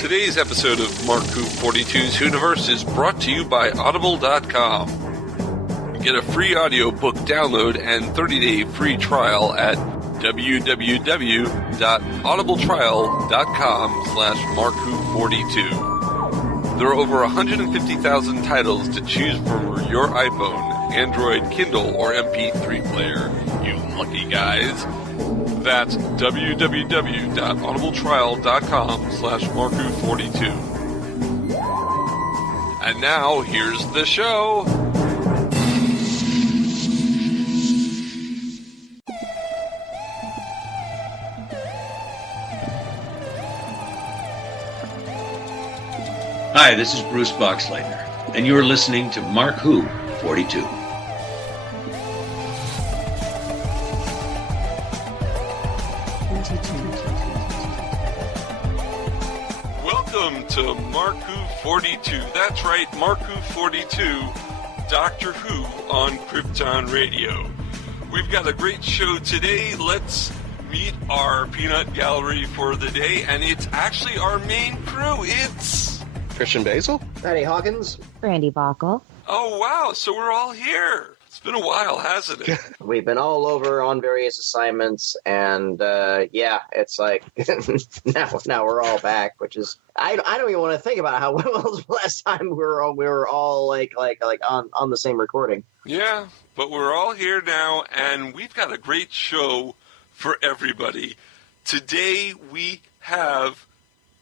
Today's episode of Mark Who 42's WHOniverse is brought to you by Audible.com. Get a free audiobook download and 30-day free trial at www.audibletrial.com/MarkWho42. There are over 150,000 titles to choose from for your iPhone, Android, Kindle, or MP3 player. You lucky guys. That's www.audibletrial.com/MarkWho42. And now, here's the show. Hi, this is Bruce Boxleitner, and you're listening to Mark Who 42. Welcome to Mark Who 42. That's right, Mark Who 42, Doctor Who on Krypton Radio. We've got a great show today. Let's meet our peanut gallery for the day, and it's actually our main crew. It's Christian-basel? Patty-hawkins? Brandi-bachle. Oh, wow. So we're all here. It's been a while, hasn't it? We've been all over on various assignments, and it's like now we're all back, which is I don't even want to think about how when was the last time we were all like on the same recording. Yeah, but we're all here now, and we've got a great show for everybody. Today we have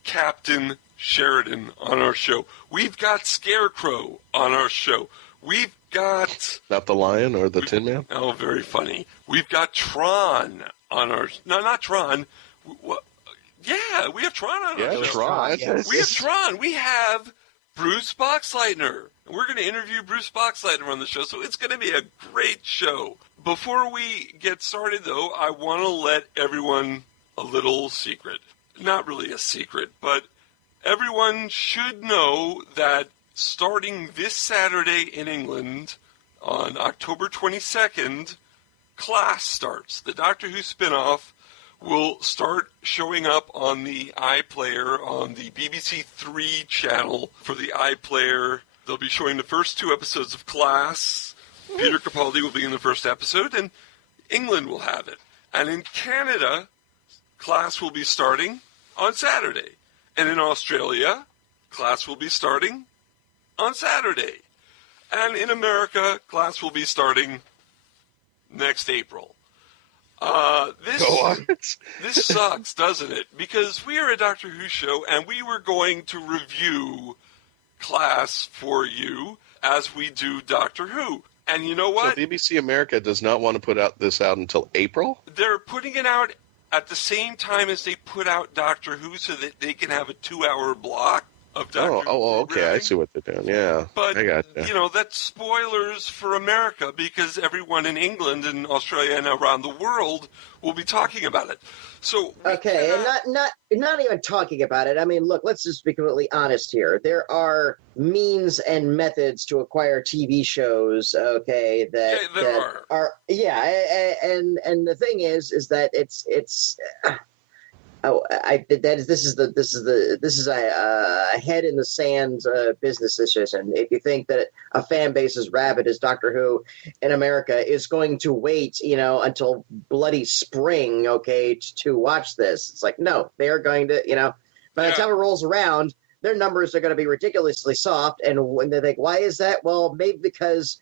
Captain Sheridan on our show. We've got Scarecrow on our show. We've got... Not the lion or the Tin Man? Oh, very funny. We've got Tron on our... No, not Tron. Yeah, we have Tron on our show. Tron. Yes. We have Tron. We have Bruce Boxleitner. We're going to interview Bruce Boxleitner on the show, so it's going to be a great show. Before we get started, though, I want to let everyone a little secret. Not really a secret, but everyone should know that starting this Saturday in England, on October 22nd, Class starts. The Doctor Who spinoff will start showing up on the iPlayer on the BBC Three channel for the iPlayer. They'll be showing the first two episodes of Class. Peter-Capaldi will be in the first episode, and England will have it. And in Canada, Class will be starting on Saturday. And in Australia, Class will be starting on Saturday. And in America, Class will be starting next April. This sucks, doesn't it? Because we are a Doctor Who show, and we were going to review Class for you as we do Doctor Who. And you know what? So BBC America does not want to put this out until April? They're putting it out at the same time as they put out Doctor Who so that they can have a 2-hour block of Doctor Who. Oh, okay. I see what they're doing. Yeah, but, I got you. That's spoilers for America because everyone in England and Australia and around the world will be talking about it. So Okay, and not even talking about it. I mean, look, let's just be completely honest here. There are means and methods to acquire TV shows, okay, that are and the thing is that this is a head in the sand business decision. If you think that a fan base as rabid as Doctor Who in America is going to wait, until bloody spring, okay, to watch this, it's like, no, they are going to, by the time it rolls around, their numbers are going to be ridiculously soft. And when they think, why is that? Well, maybe because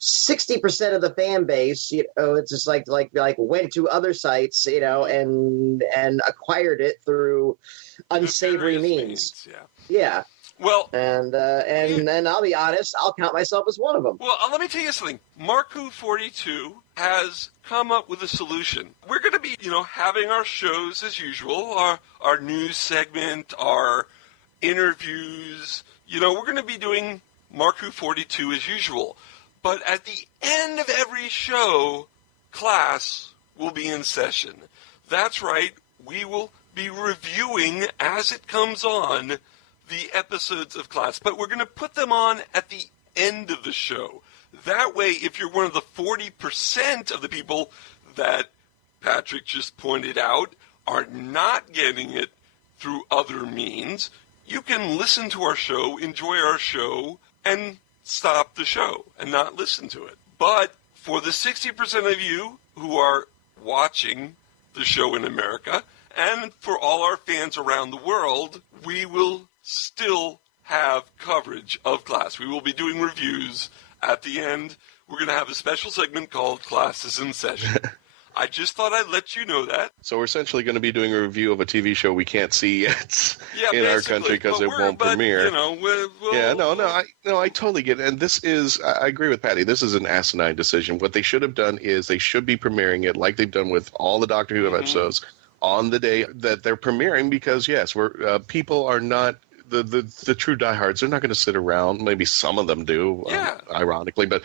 60% of the fan base, it's just like went to other sites, and acquired it through unsavory means. Yeah. Well, and I'll be honest, I'll count myself as one of them. Well, let me tell you something. Mark Who 42 has come up with a solution. We're going to be, having our shows as usual, our news segment, our interviews. We're going to be doing Mark Who 42 as usual. But at the end of every show, Class will be in session. That's right. We will be reviewing, as it comes on, the episodes of Class. But we're going to put them on at the end of the show. That way, if you're one of the 40% of the people that Patrick just pointed out are not getting it through other means, you can listen to our show, enjoy our show, and stop the show and not listen to it. But for the 60% of you who are watching the show in America, and for all our fans around the world, we will still have coverage of class. We will be doing reviews at the end. We're going to have a special segment called Classes in Session. I just thought I'd let you know that. So we're essentially going to be doing a review of a TV show we can't see yet in our country because it won't premiere. You know, I totally get it. And this is, I agree with Patty, this is an asinine decision. What they should have done is they should be premiering it like they've done with all the Doctor Who episodes on the day that they're premiering, because yes, people are not the true diehards. They're not going to sit around. Maybe some of them do, ironically, but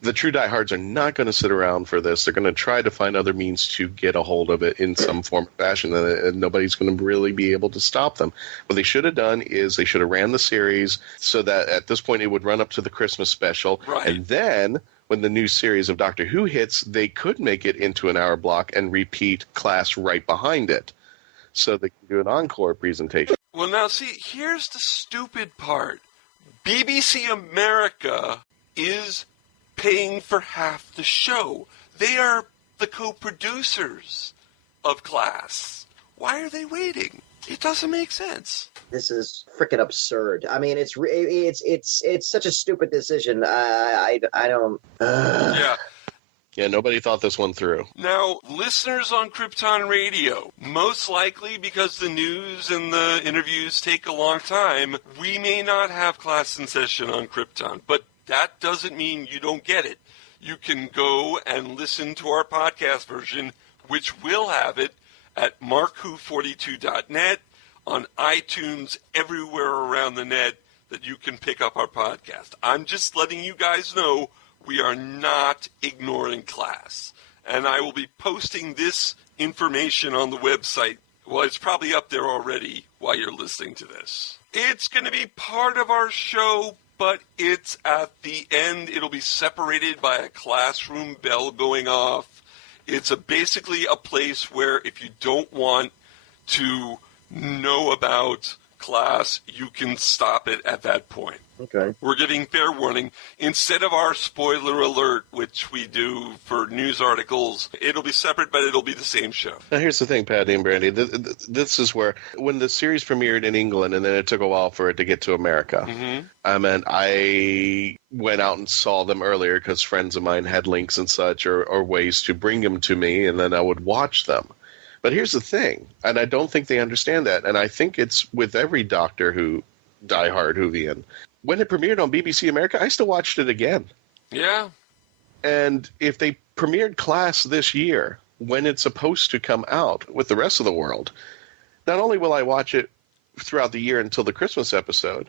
the true diehards are not going to sit around for this. They're going to try to find other means to get a hold of it in some form or fashion, and nobody's going to really be able to stop them. What they should have done is they should have ran the series so that at this point it would run up to the Christmas special, and then when the new series of Doctor Who hits, they could make it into an hour block and repeat class right behind it, so they can do an encore presentation. Well, now, see, here's the stupid part. BBC America is paying for half the show. They are the co-producers of Class. Why are they waiting? It doesn't make sense. This is freaking absurd. I mean, it's such a stupid decision. I don't. Yeah, nobody thought this one through. Now, listeners on Krypton Radio, most likely because the news and the interviews take a long time, we may not have Class in Session on Krypton, but that doesn't mean you don't get it. You can go and listen to our podcast version, which will have it at markwho42.net, on iTunes, everywhere around the net that you can pick up our podcast. I'm just letting you guys know we are not ignoring Class. And I will be posting this information on the website. Well, it's probably up there already while you're listening to this. It's going to be part of our show, but it's at the end. It'll be separated by a classroom bell going off. It's basically a place where if you don't want to know about Class, you can stop it at that point. Okay. We're giving fair warning. Instead of our spoiler alert, which we do for news articles, it'll be separate, but it'll be the same show. Now, here's the thing, Patty and Brandy. This is where, when the series premiered in England, and then it took a while for it to get to America, I went out and saw them earlier because friends of mine had links and such, or ways to bring them to me, and then I would watch them. But here's the thing, and I don't think they understand that, and I think it's with every Doctor Who diehard Whovian. When it premiered on BBC America, I still watched it again. Yeah. And if they premiered Class this year, when it's supposed to come out with the rest of the world, not only will I watch it throughout the year until the Christmas episode,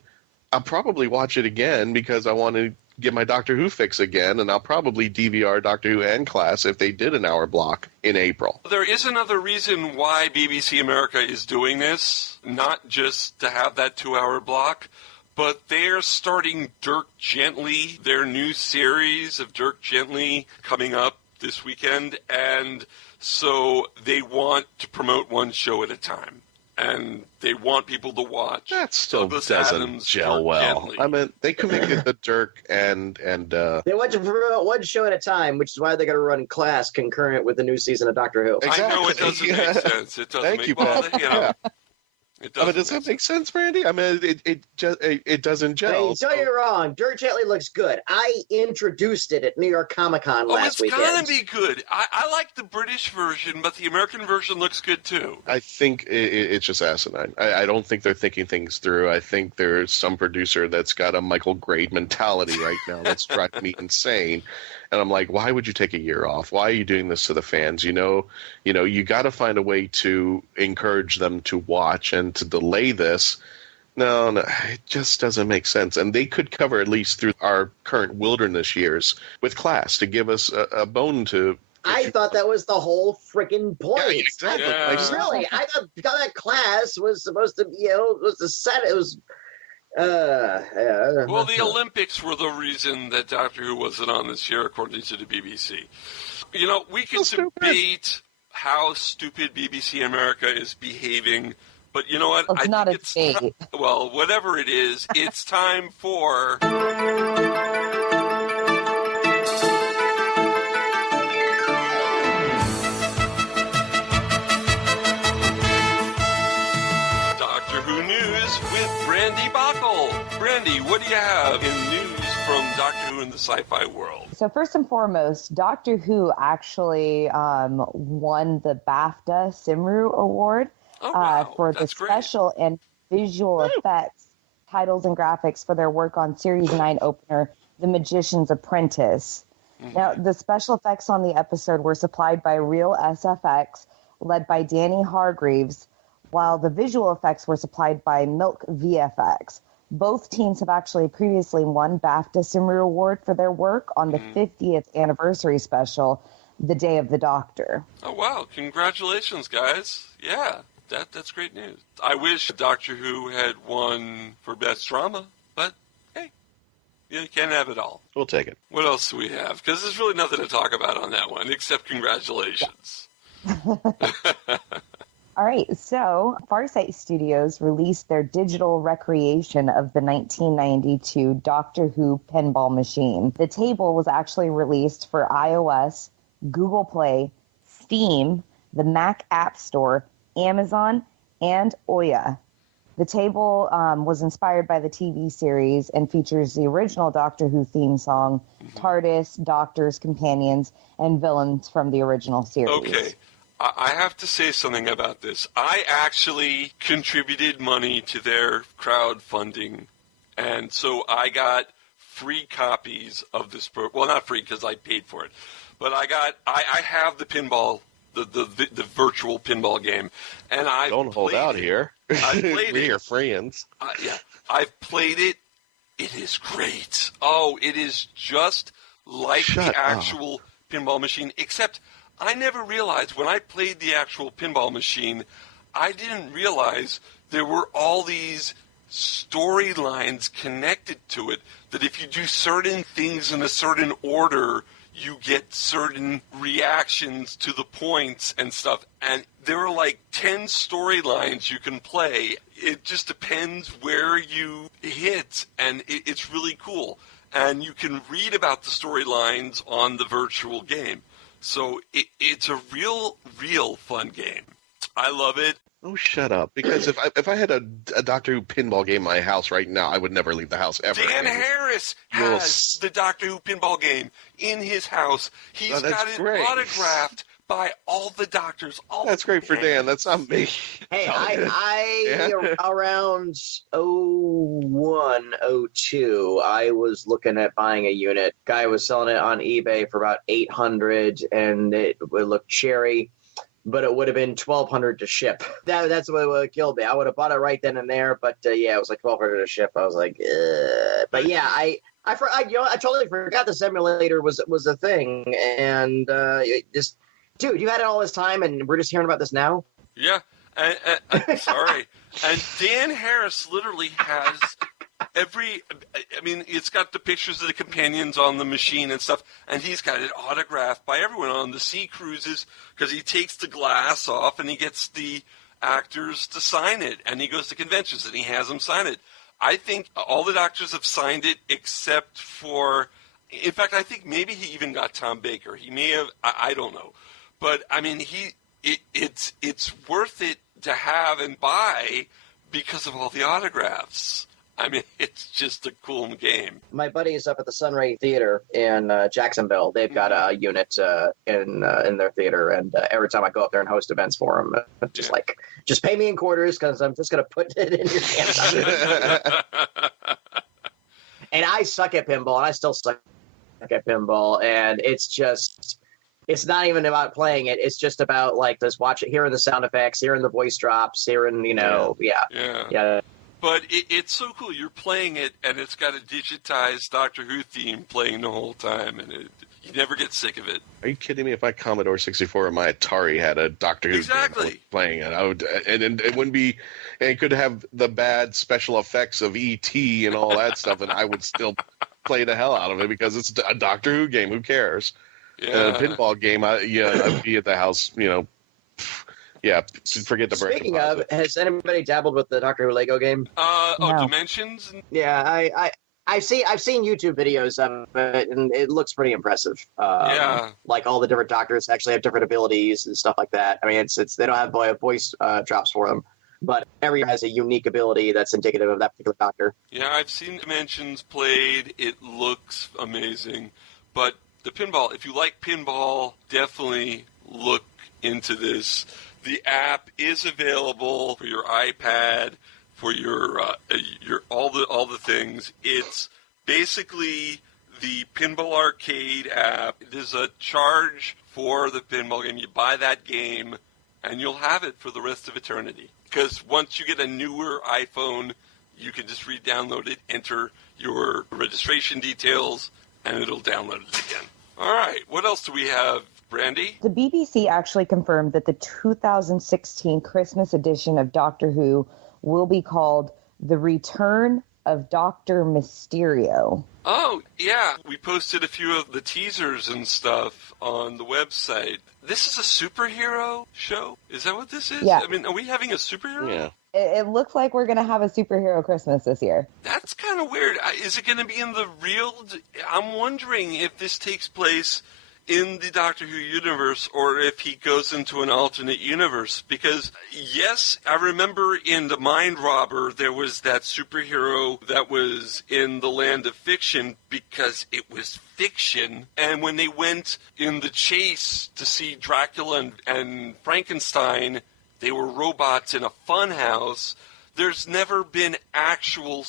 I'll probably watch it again because I want to get my Doctor Who fix again, and I'll probably DVR Doctor Who and Class if they did an hour block in April. There is another reason why BBC America is doing this, not just to have that 2-hour block, but they're starting Dirk Gently, their new series of Dirk Gently coming up this weekend, and so they want to promote one show at a time. And they want people to watch. That still Douglas doesn't Adams, gel Dirk well. Gently. I mean, they could make it the Dirk and They want to promote one show at a time, which is why they're going to run Class concurrent with the new season of Doctor Who. Exactly. I know it doesn't make sense. It doesn't Thank make you, well, Pat. you know. It doesn't does that make sense, Brandy? I mean, it doesn't gel. Hey, don't get me wrong. Dirk Gently looks good. I introduced it at New York Comic Con last weekend. It's going to be good. I like the British version, but the American version looks good too. I think it's just asinine. I don't think they're thinking things through. I think there's some producer that's got a Michael Grade mentality right now that's driving me insane. And I'm like, why would you take a year off? Why are you doing this to the fans? You got to find a way to encourage them to watch and to delay this. No, it just doesn't make sense. And they could cover at least through our current wilderness years with Class to give us a bone to. I thought that was the whole freaking point. Yeah, exactly. Yeah. Really, I thought that Class was supposed to, was the set. It was. Well, the Olympics were the reason that Doctor Who wasn't on this year, according to the BBC. We can debate how stupid BBC America is behaving, But you know what? It's not a date. Well, whatever it is, it's time for... Doctor Who News with Brandi-bachle. Brandi, what do you have in news from Doctor Who in the sci-fi world? So first and foremost, Doctor Who actually won the BAFTA Simru Award for the special and visual effects, titles, and graphics for their work on Series 9 opener, The Magician's Apprentice. Mm-hmm. Now, the special effects on the episode were supplied by Real SFX, led by Danny Hargreaves, while the visual effects were supplied by Milk VFX. Both teams have actually previously won BAFTA Simru Award for their work on the 50th anniversary special, The Day of the Doctor. Oh, wow. Congratulations, guys. Yeah, that's great news. I wish Doctor Who had won for Best Drama, but hey, you can't have it all. We'll take it. What else do we have? Because there's really nothing to talk about on that one, except congratulations. Yeah. All right, so Farsight Studios released their digital recreation of the 1992 Doctor Who pinball machine. The table was actually released for iOS, Google Play, Steam, the Mac App Store, Amazon, and Ouya. The table was inspired by the TV series and features the original Doctor Who theme song, TARDIS, Doctors, Companions, and villains from the original series. Okay. I have to say something about this. I actually contributed money to their crowdfunding, and so I got free copies of this book. Well, not free because I paid for it, but I have the pinball, the virtual pinball game, and I don't hold out here. I played We're your friends. Yeah, I've played it. It is great. Oh, it is just like the actual pinball machine, except I never realized when I played the actual pinball machine, I didn't realize there were all these storylines connected to it, that if you do certain things in a certain order, you get certain reactions to the points and stuff. And there are like 10 storylines you can play. It just depends where you hit, and it's really cool. And you can read about the storylines on the virtual game. So it's a real fun game. I love it. Oh, shut up. Because if I had a Doctor Who pinball game in my house right now, I would never leave the house ever. Dan Harris has the Doctor Who pinball game in his house. He's got it autographed by all the doctors. That's great for Dan. That's not me. Hey, around 01, 02, I was looking at buying a unit. Guy was selling it on eBay for about $800, and it looked cherry, but it would have been $1,200 to ship. That's what would have killed me. I would have bought it right then and there, but yeah, it was like $1,200 to ship. I was like, ugh. But yeah, I totally forgot the simulator was a thing, and just. Dude, you had it all this time, and we're just hearing about this now? Yeah. I'm sorry. And Dan Harris literally has it's got the pictures of the companions on the machine and stuff, and he's got it autographed by everyone on the sea cruises, because he takes the glass off, and he gets the actors to sign it, and he goes to conventions, and he has them sign it. I think all the doctors have signed it except for... In fact, I think maybe he even got Tom Baker. He may have... I don't know. But, I mean, it's worth it to have and buy because of all the autographs. I mean, it's just a cool game. My buddies up at the Sunray Theater in Jacksonville, they've got a unit in their theater, and every time I go up there and host events for them, just pay me in quarters, because I'm just going to put it in your hands. And I suck at pinball, and I still suck at pinball, and it's not even about playing it. It's just about just watch it, hearing the sound effects, hearing the voice drops, hearing, yeah. But it's so cool. You're playing it, and it's got a digitized Doctor Who theme playing the whole time, and you never get sick of it. Are you kidding me? If my Commodore 64 or my Atari had a Doctor Who game playing it, I would, and it wouldn't be, and it could have the bad special effects of E.T. and all that stuff, and I would still play the hell out of it because it's a Doctor Who game. Who cares? Yeah. A pinball game, I'd be at the house, Yeah, forget the birth Speaking deposit. of, has anybody dabbled with the Doctor Who Lego game? No. Dimensions? Yeah, I've seen YouTube videos of it, and it looks pretty impressive. Yeah. Like all the different doctors actually have different abilities and stuff like that. I mean, it's they don't have voice drops for them, but everyone has a unique ability that's indicative of that particular doctor. Yeah, I've seen Dimensions played. It looks amazing. But the pinball, if you like pinball, definitely look into this. The app is available for your iPad, for your all the things. It's basically the Pinball Arcade app. There's a charge for the pinball game. You buy that game, and you'll have it for the rest of eternity. Because once you get a newer iPhone, you can just re-download it, enter your registration details, and it'll download it again. All right, what else do we have, Brandy? The BBC actually confirmed that the 2016 Christmas edition of Doctor Who will be called The Return of Dr. Mysterio. Oh, yeah. We posted a few of the teasers and stuff on the website. This is a superhero show? Is that what this is? Yeah. I mean, are we having a superhero? Yeah. It looks like we're going to have a superhero Christmas this year. That's kind of weird. Is it going to be in the real... I'm wondering if this takes place in the Doctor Who universe or if he goes into an alternate universe. Because, yes, I remember in The Mind Robber there was that superhero that was in the land of fiction because it was fiction. And when they went in the chase to see Dracula and Frankenstein, they were robots in a funhouse. There's never been actual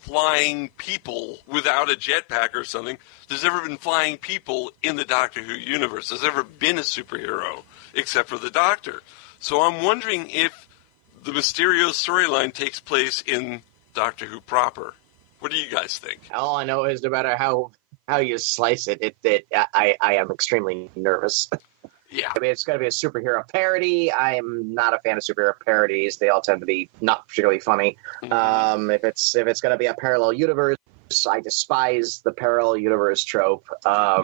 flying people without a jetpack or something. There's never been flying people in the Doctor Who universe. There's never been a superhero except for the Doctor. So I'm wondering if the Mysterio storyline takes place in Doctor Who proper. What do you guys think? All I know is no matter how you slice it, I am extremely nervous. Yeah. I mean, it's going to be a superhero parody. I am not a fan of superhero parodies. They all tend to be not particularly funny. Mm-hmm. If it's going to be a parallel universe, I despise the parallel universe trope. Yeah,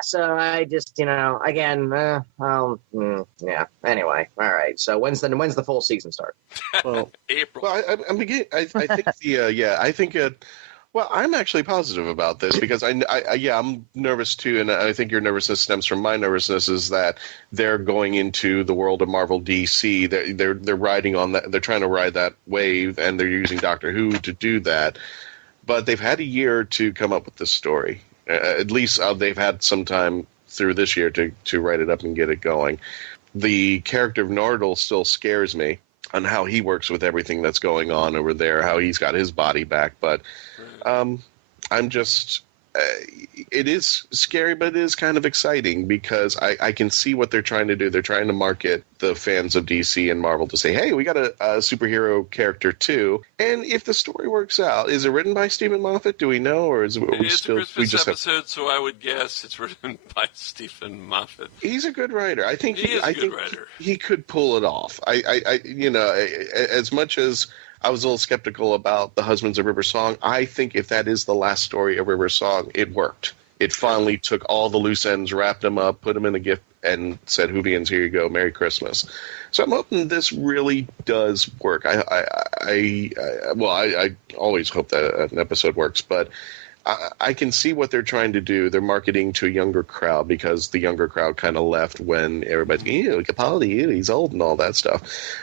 so I just, again, yeah. Anyway, all right. So when's the full season start? Well, April. Well, I think well, I'm actually positive about this because I'm nervous too, and I think your nervousness stems from my nervousness. Is that they're going into the world of Marvel DC? They're riding on that. They're trying to ride that wave, and they're using Doctor Who to do that. But they've had a year to come up with this story. At least they've had some time through this year to write it up and get it going. The character of Nordal still scares me on how he works with everything that's going on over there, how he's got his body back, but. I'm just, it is scary, but it is kind of exciting because I can see what they're trying to do. They're trying to market the fans of DC and Marvel to say, hey, we got a superhero character too. And if the story works out, is it written by Stephen Moffat? Do we know? Or is it It's a Christmas episode, so I would guess it's written by Stephen Moffat. He's a good writer. I think he is a good writer. He could pull it off. As much as I was a little skeptical about The Husbands of River Song, I think if that is the last story of River Song, it worked. It finally took all the loose ends, wrapped them up, put them in a gift, and said, Whovians, here you go, Merry Christmas. So I'm hoping this really does work. I always hope that an episode works, but I can see what they're trying to do. They're marketing to a younger crowd because the younger crowd kind of left when everybody's, Capaldi, he's old and all that stuff.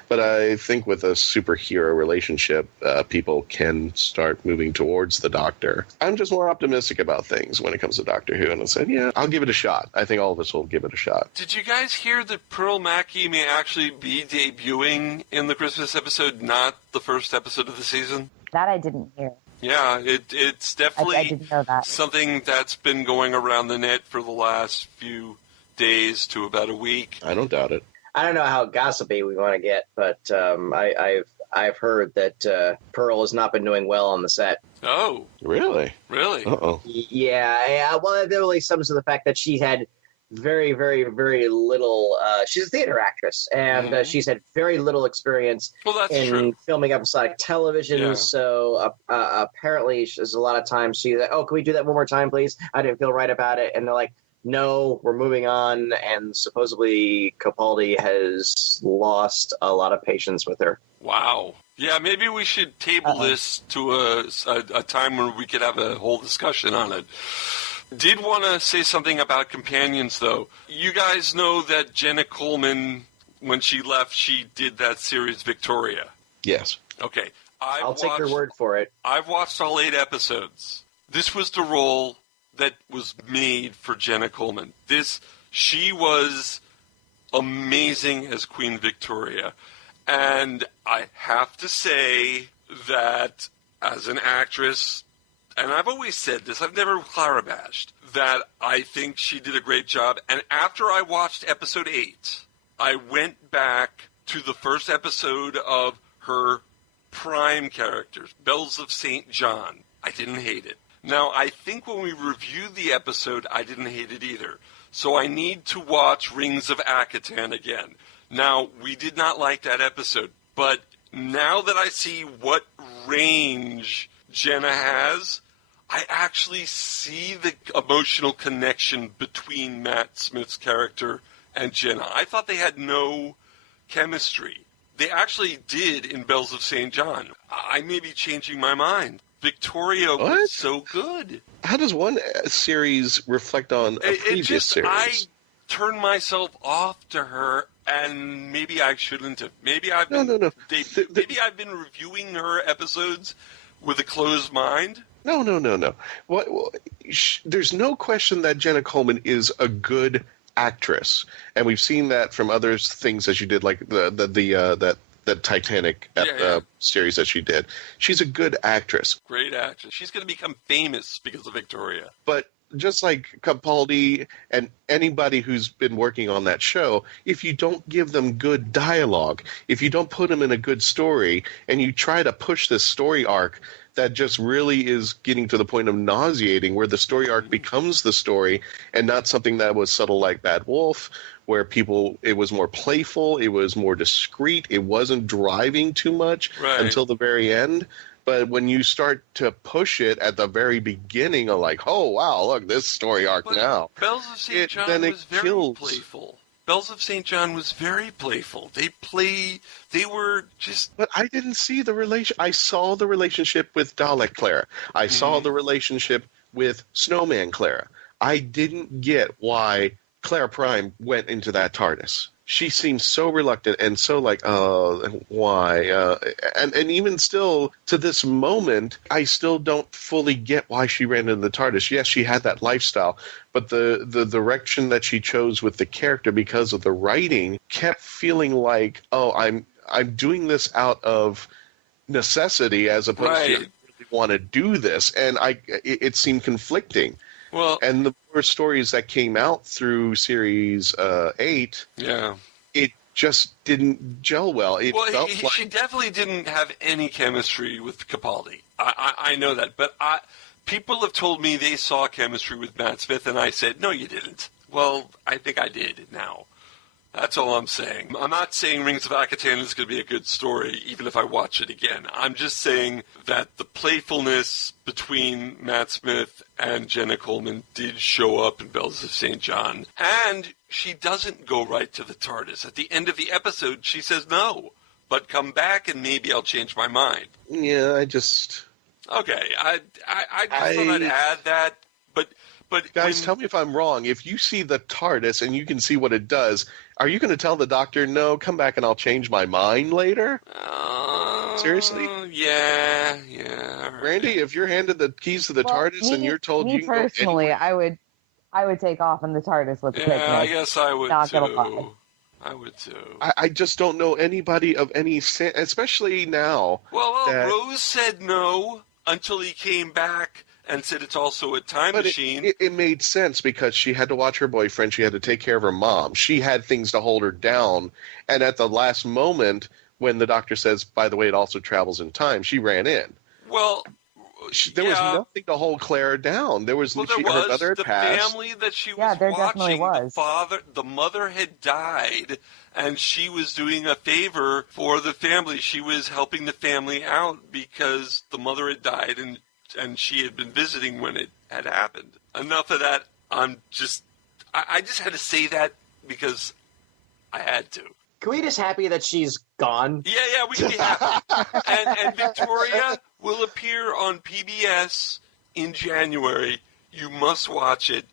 But I think with a superhero relationship, people can start moving towards the Doctor. I'm just more optimistic about things when it comes to Doctor Who, and I said, yeah, I'll give it a shot. I think all of us will give it a shot. Did you guys hear that Pearl Mackie may actually be debuting in the Christmas episode, not the first episode of the season? That I didn't hear. Yeah, it's definitely I didn't know that. Something that's been going around the net for the last few days to about a week. I don't doubt it. I don't know how gossipy we want to get, but I've heard that Pearl has not been doing well on the set. Oh, really? Really? Uh-oh. Yeah. Well, there really sums to the fact that she had very, very, very little. She's a theater actress, and she's had very little experience in filming episodic television. Yeah. So apparently, there's a lot of times she's like, "Oh, can we do that one more time, please? I didn't feel right about it." And they're like, no, we're moving on, and supposedly Capaldi has lost a lot of patience with her. Wow. Yeah, maybe we should table this to a time where we could have a whole discussion on it. Did want to say something about companions, though. You guys know that Jenna Coleman, when she left, she did that series Victoria. Yes. Okay. I'll take your word for it. I've watched all 8 episodes. This was the role that was made for Jenna Coleman. She was amazing as Queen Victoria. And I have to say that as an actress, and I've always said this, I've never Clara bashed, that I think she did a great job. And after I watched episode 8, I went back to the first episode of her prime characters, Bells of St. John. I didn't hate it. Now, I think when we reviewed the episode, I didn't hate it either. So I need to watch Rings of Akatan again. Now, we did not like that episode, but now that I see what range Jenna has, I actually see the emotional connection between Matt Smith's character and Jenna. I thought they had no chemistry. They actually did in Bells of St. John. I may be changing my mind. Victoria was so good. How does one series reflect on a previous series? I turned myself off to her, and maybe I shouldn't have. Maybe I've been, maybe I've been reviewing her episodes with a closed mind. No. There's no question that Jenna Coleman is a good actress, and we've seen that from other things that she did, like the Titanic series that she did. She's a good actress. Great actress. She's going to become famous because of Victoria. But just like Capaldi and anybody who's been working on that show, if you don't give them good dialogue, if you don't put them in a good story, and you try to push this story arc that just really is getting to the point of nauseating, where the story arc becomes the story and not something that was subtle like Bad Wolf, where it was more playful, it was more discreet, it wasn't driving too much until the very end. But when you start to push it at the very beginning of like, oh, wow, look, this story arc now. Bells of St. John was very playful. Bells of St. John was very playful. They were just... But I didn't see the relation. I saw the relationship with Dalek Clara. I saw the relationship with Snowman Clara. I didn't get why Clara Prime went into that TARDIS. She seems so reluctant and so like, why? And even still, to this moment, I still don't fully get why she ran into the TARDIS. Yes, she had that lifestyle, but the direction that she chose with the character because of the writing kept feeling like, oh, I'm doing this out of necessity as opposed to I really want to do this, and it seemed conflicting. Well, and the more stories that came out through series 8, it just didn't gel well. She definitely didn't have any chemistry with Capaldi. I know that, but people have told me they saw chemistry with Matt Smith, and I said, no, you didn't. Well, I think I did now. That's all I'm saying. I'm not saying Rings of Akatan is going to be a good story, even if I watch it again. I'm just saying that the playfulness between Matt Smith and Jenna Coleman did show up in Bells of St. John. And she doesn't go right to the TARDIS. At the end of the episode, she says no, but come back and maybe I'll change my mind. Yeah, I just... Okay, I just thought I'd add that, but guys, tell me if I'm wrong. If you see the TARDIS and you can see what it does, are you going to tell the Doctor, no, come back and I'll change my mind later? Seriously? Yeah. Right. Randy, if you're handed the keys to the TARDIS and you're told you can personally, go anywhere... I would take off in the TARDIS with the picnic. I guess I would Not too. gonna lie. I would too. I just don't know anybody of any sense, especially now. Well, Rose said no until he came back and said it's also a time machine. It made sense because she had to watch her boyfriend. She had to take care of her mom. She had things to hold her down. And at the last moment, when the Doctor says, by the way, it also travels in time, she ran in. Well, there was nothing to hold Claire down. Her mother had passed. Family that she was watching. The mother had died, and she was doing a favor for the family. She was helping the family out because the mother had died, and she had been visiting when it had happened. Enough of that. I'm just I just had to say that because I had to. Can we just happy that she's gone? Yeah, we can be happy. and Victoria will appear on PBS in January. You must watch it.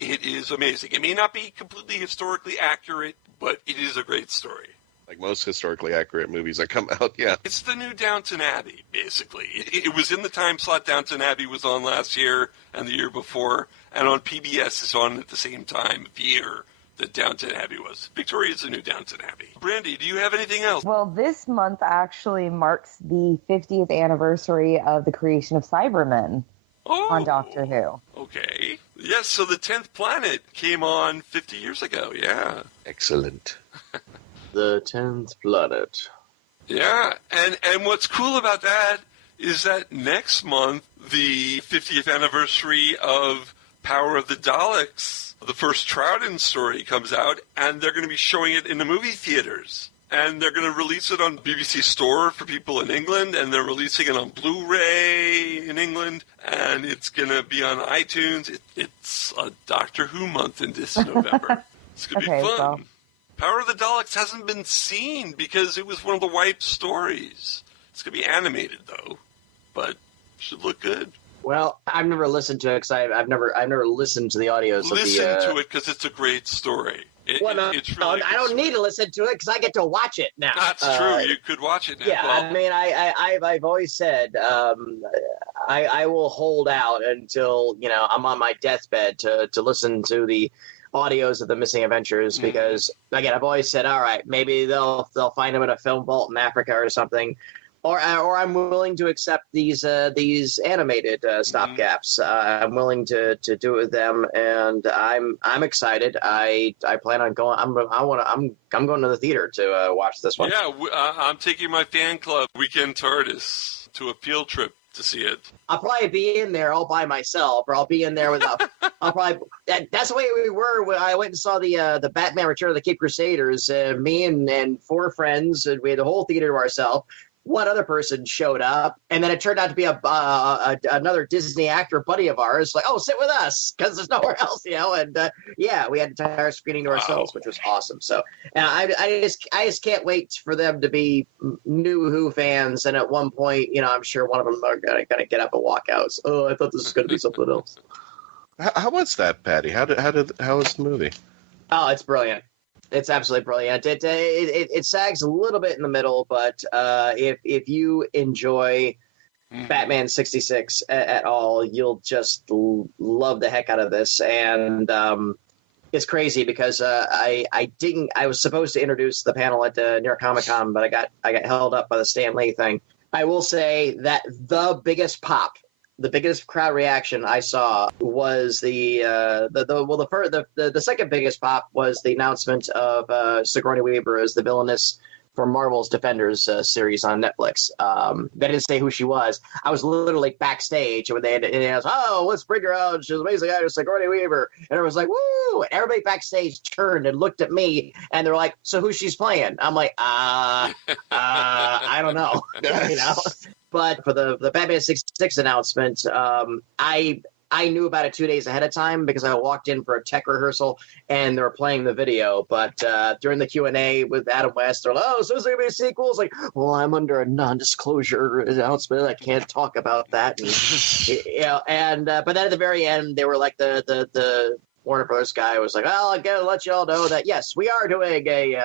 It is amazing. It may not be completely historically accurate, but it is a great story. Like most historically accurate movies that come out, yeah. It's the new Downton Abbey, basically. It was in the time slot Downton Abbey was on last year and the year before, and on PBS it's on at the same time of year that Downton Abbey was. Victoria's the new Downton Abbey. Brandi, do you have anything else? Well, this month actually marks the 50th anniversary of the creation of Cybermen on Doctor Who. Okay. Yes, so the 10th Planet came on 50 years ago, yeah. Excellent. The 10th Planet. Yeah, and what's cool about that is that next month, the 50th anniversary of Power of the Daleks, the first Troughton story comes out, and they're going to be showing it in the movie theaters. And they're going to release it on BBC Store for people in England, and they're releasing it on Blu-ray in England, and it's going to be on iTunes. It's a Doctor Who month in this November. It's going to be fun. So. Power of the Daleks hasn't been seen because it was one of the wiped stories. It's going to be animated, though, but should look good. Well, I've never listened to it because I've never listened to the audios. Listen to it because it's a great story. It's really I don't need to listen to it because I get to watch it now. That's true. You could watch it now. Yeah, well, I mean, I've always said I will hold out until I'm on my deathbed to listen to the audios of the Missing Adventures because again, I've always said, all right, maybe they'll find them in a film vault in Africa or something. Or I'm willing to accept these animated stopgaps. I'm willing to do it with them, and I'm excited. I plan on going. I'm going to the theater to watch this one. Yeah, I'm taking my fan club Weekend TARDIS to a field trip to see it. I'll probably be in there all by myself, or I'll be in there with I'll probably. That's the way we were when I went and saw the Batman Return of the Cape Crusaders. Me and 4 friends, and we had the whole theater to ourselves. One other person showed up, and then it turned out to be another Disney actor buddy of ours. Like, oh, sit with us because there's nowhere else, And we had the entire screening to ourselves, which was awesome. So, I just can't wait for them to be new Who fans. And at one point, I'm sure one of them are gonna get up and walk out. So, oh, I thought this was gonna be something else. How was that, Patty? How was the movie? Oh, it's brilliant. It's absolutely brilliant. It sags a little bit in the middle, but if you enjoy Batman 66 at all, you'll just love the heck out of this. And it's crazy because I was supposed to introduce the panel at New York Comic Con, but I got held up by the Stan Lee thing. I will say that the biggest crowd reaction I saw was the second biggest pop was the announcement of Sigourney Weaver as the villainess for Marvel's Defenders series on Netflix. They didn't say who she was. I was literally backstage when they announced, oh, let's bring her out. She's amazing actress Sigourney Weaver. And everyone was like, woo! And everybody backstage turned and looked at me, and they're like, so who she's playing? I'm like, I don't know. But for the Batman 66 announcement, I knew about it 2 days ahead of time because I walked in for a tech rehearsal and they were playing the video. But during the Q&A with Adam West, they're like, oh, so is there going to be a sequel? It's like, well, I'm under a non-disclosure announcement. I can't talk about that. And, but then at the very end, they were like the Warner Bros. Guy was like, well, I got to let you all know that, yes, we are doing a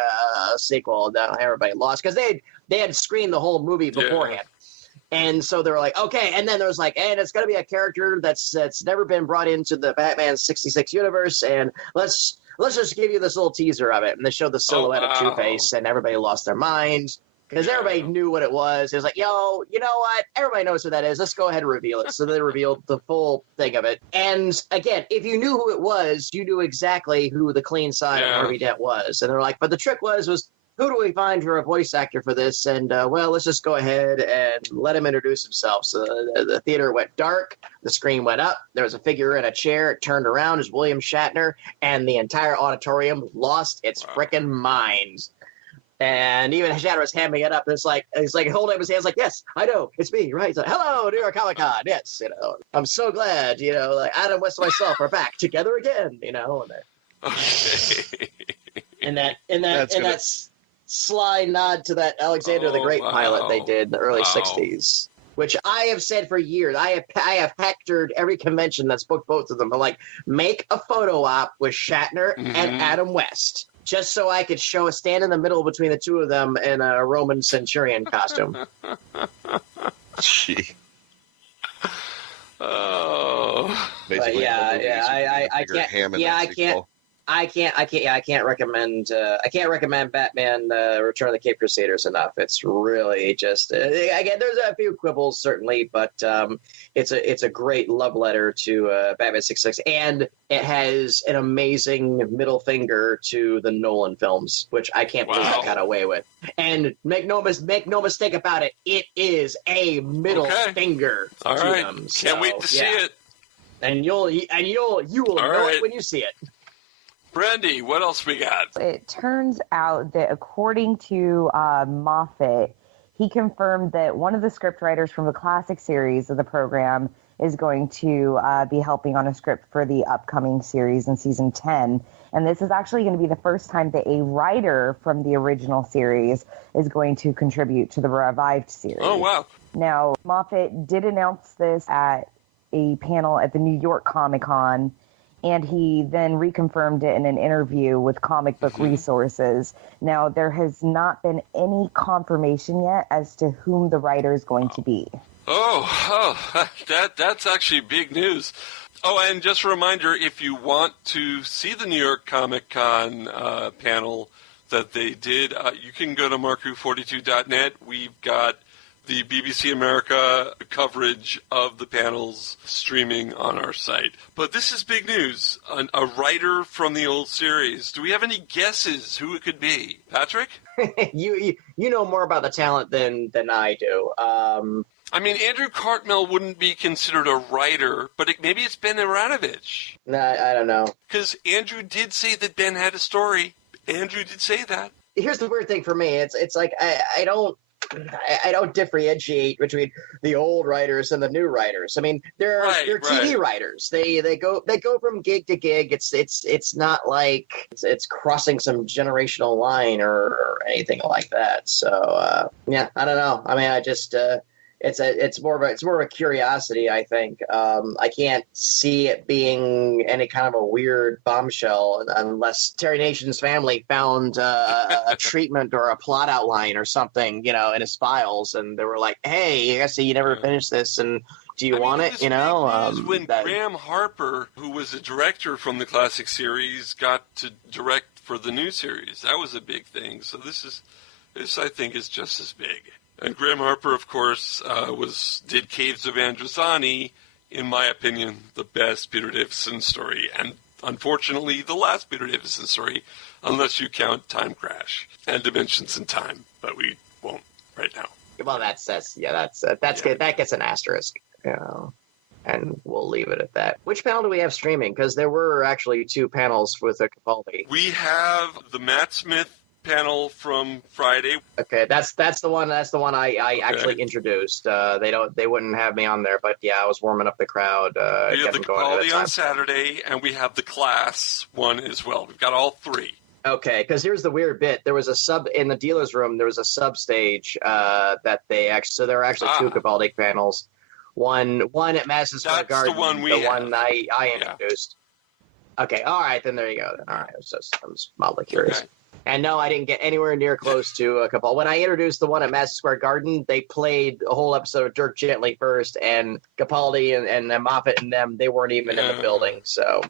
sequel. That everybody lost because they had screened the whole movie beforehand. Yeah. And so they were like, okay. And then there was like, and it's going to be a character that's never been brought into the Batman 66 universe. And let's just give you this little teaser of it. And they showed the silhouette of Two-Face, and everybody lost their minds because everybody knew what it was. It was like, yo, you know what? Everybody knows who that is. Let's go ahead and reveal it. So they revealed the full thing of it. And again, if you knew who it was, you knew exactly who the clean side of Harvey Dent was. And they're like, but the trick was who do we find for a voice actor for this? And, well, let's just go ahead and let him introduce himself. So the theater went dark. The screen went up. There was a figure in a chair. It turned around as William Shatner, and the entire auditorium lost its frickin' minds. And even Shatner was hamming it up. It's like holding up his hands like, yes, I know, it's me, right? He's like, hello, New York Comic Con. Yes, I'm so glad, like Adam West and myself are back together again, And Okay. and that sly nod to that Alexander the Great pilot they did in the early 60s. Which I have said for years. I have hectored every convention that's booked both of them. I'm like, make a photo op with Shatner and Adam West, just so I could stand in the middle between the two of them in a Roman centurion costume. Gee. Oh. Basically, I can't recommend Batman Return of the Cape Crusaders enough. It's really just again, there's a few quibbles certainly, but it's a great love letter to Batman 66, and it has an amazing middle finger to the Nolan films, which I can't believe I got away with. And make no mistake about it, it is a middle finger to them. Can't wait to see it. And you will know it when you see it. Brandi, what else we got? It turns out that according to Moffat, he confirmed that one of the scriptwriters from the classic series of the program is going to be helping on a script for the upcoming series in season 10. And this is actually going to be the first time that a writer from the original series is going to contribute to the revived series. Oh, wow. Now, Moffat did announce this at a panel at the New York Comic-Con, and he then reconfirmed it in an interview with Comic Book Resources. Now, there has not been any confirmation yet as to whom the writer is going to be. That's actually big news. Oh, and just a reminder, if you want to see the New York Comic Con panel that they did, you can go to mark-who42.net. We've got the BBC America coverage of the panels streaming on our site. But this is big news. A writer from the old series. Do we have any guesses who it could be? Patrick? You know more about the talent than I do. I mean, Andrew Cartmel wouldn't be considered a writer, but maybe it's Ben Aronovich. Nah, I don't know. Because Andrew did say that Ben had a story. Andrew did say that. Here's the weird thing for me. It's like I don't differentiate between the old writers and the new writers. I mean, they're TV writers. They go from gig to gig. It's not like it's crossing some generational line or anything like that. So yeah, I don't know. I mean, I just it's more of a curiosity, I think. I can't see it being any kind of a weird bombshell unless Terry Nation's family found a treatment or a plot outline or something, in his files, and they were like, "Hey, I see you never finished this, and do you want it?" When Graham Harper, who was a director from the classic series, got to direct for the new series, that was a big thing. So this I think is just as big. And Graham Harper, of course, did Caves of Androzani, in my opinion, the best Peter Davison story, and unfortunately, the last Peter Davison story, unless you count Time Crash and Dimensions in Time, but we won't right now. Well, that gets an asterisk, and we'll leave it at that. Which panel do we have streaming? Because there were actually two panels with Capaldi. We have the Matt Smith panel from Friday. Okay, that's the one I actually introduced. They wouldn't have me on there, but yeah, I was warming up the crowd. We have the Capaldi on Saturday, and we have the Class one as well. We've got all three. Okay, because here's the weird bit. There was a sub in the dealer's room. There was a sub stage that they actually. So there are actually two Capaldi panels. One at Madison Square Garden. The one one I introduced. Yeah. Okay, all right, then there you go. All right, I was mildly curious. Okay. And no, I didn't get anywhere near close to a Capaldi. When I introduced the one at Madison Square Garden, they played a whole episode of Dirk Gently first, and Capaldi and Moffat and them, they weren't even in the building. So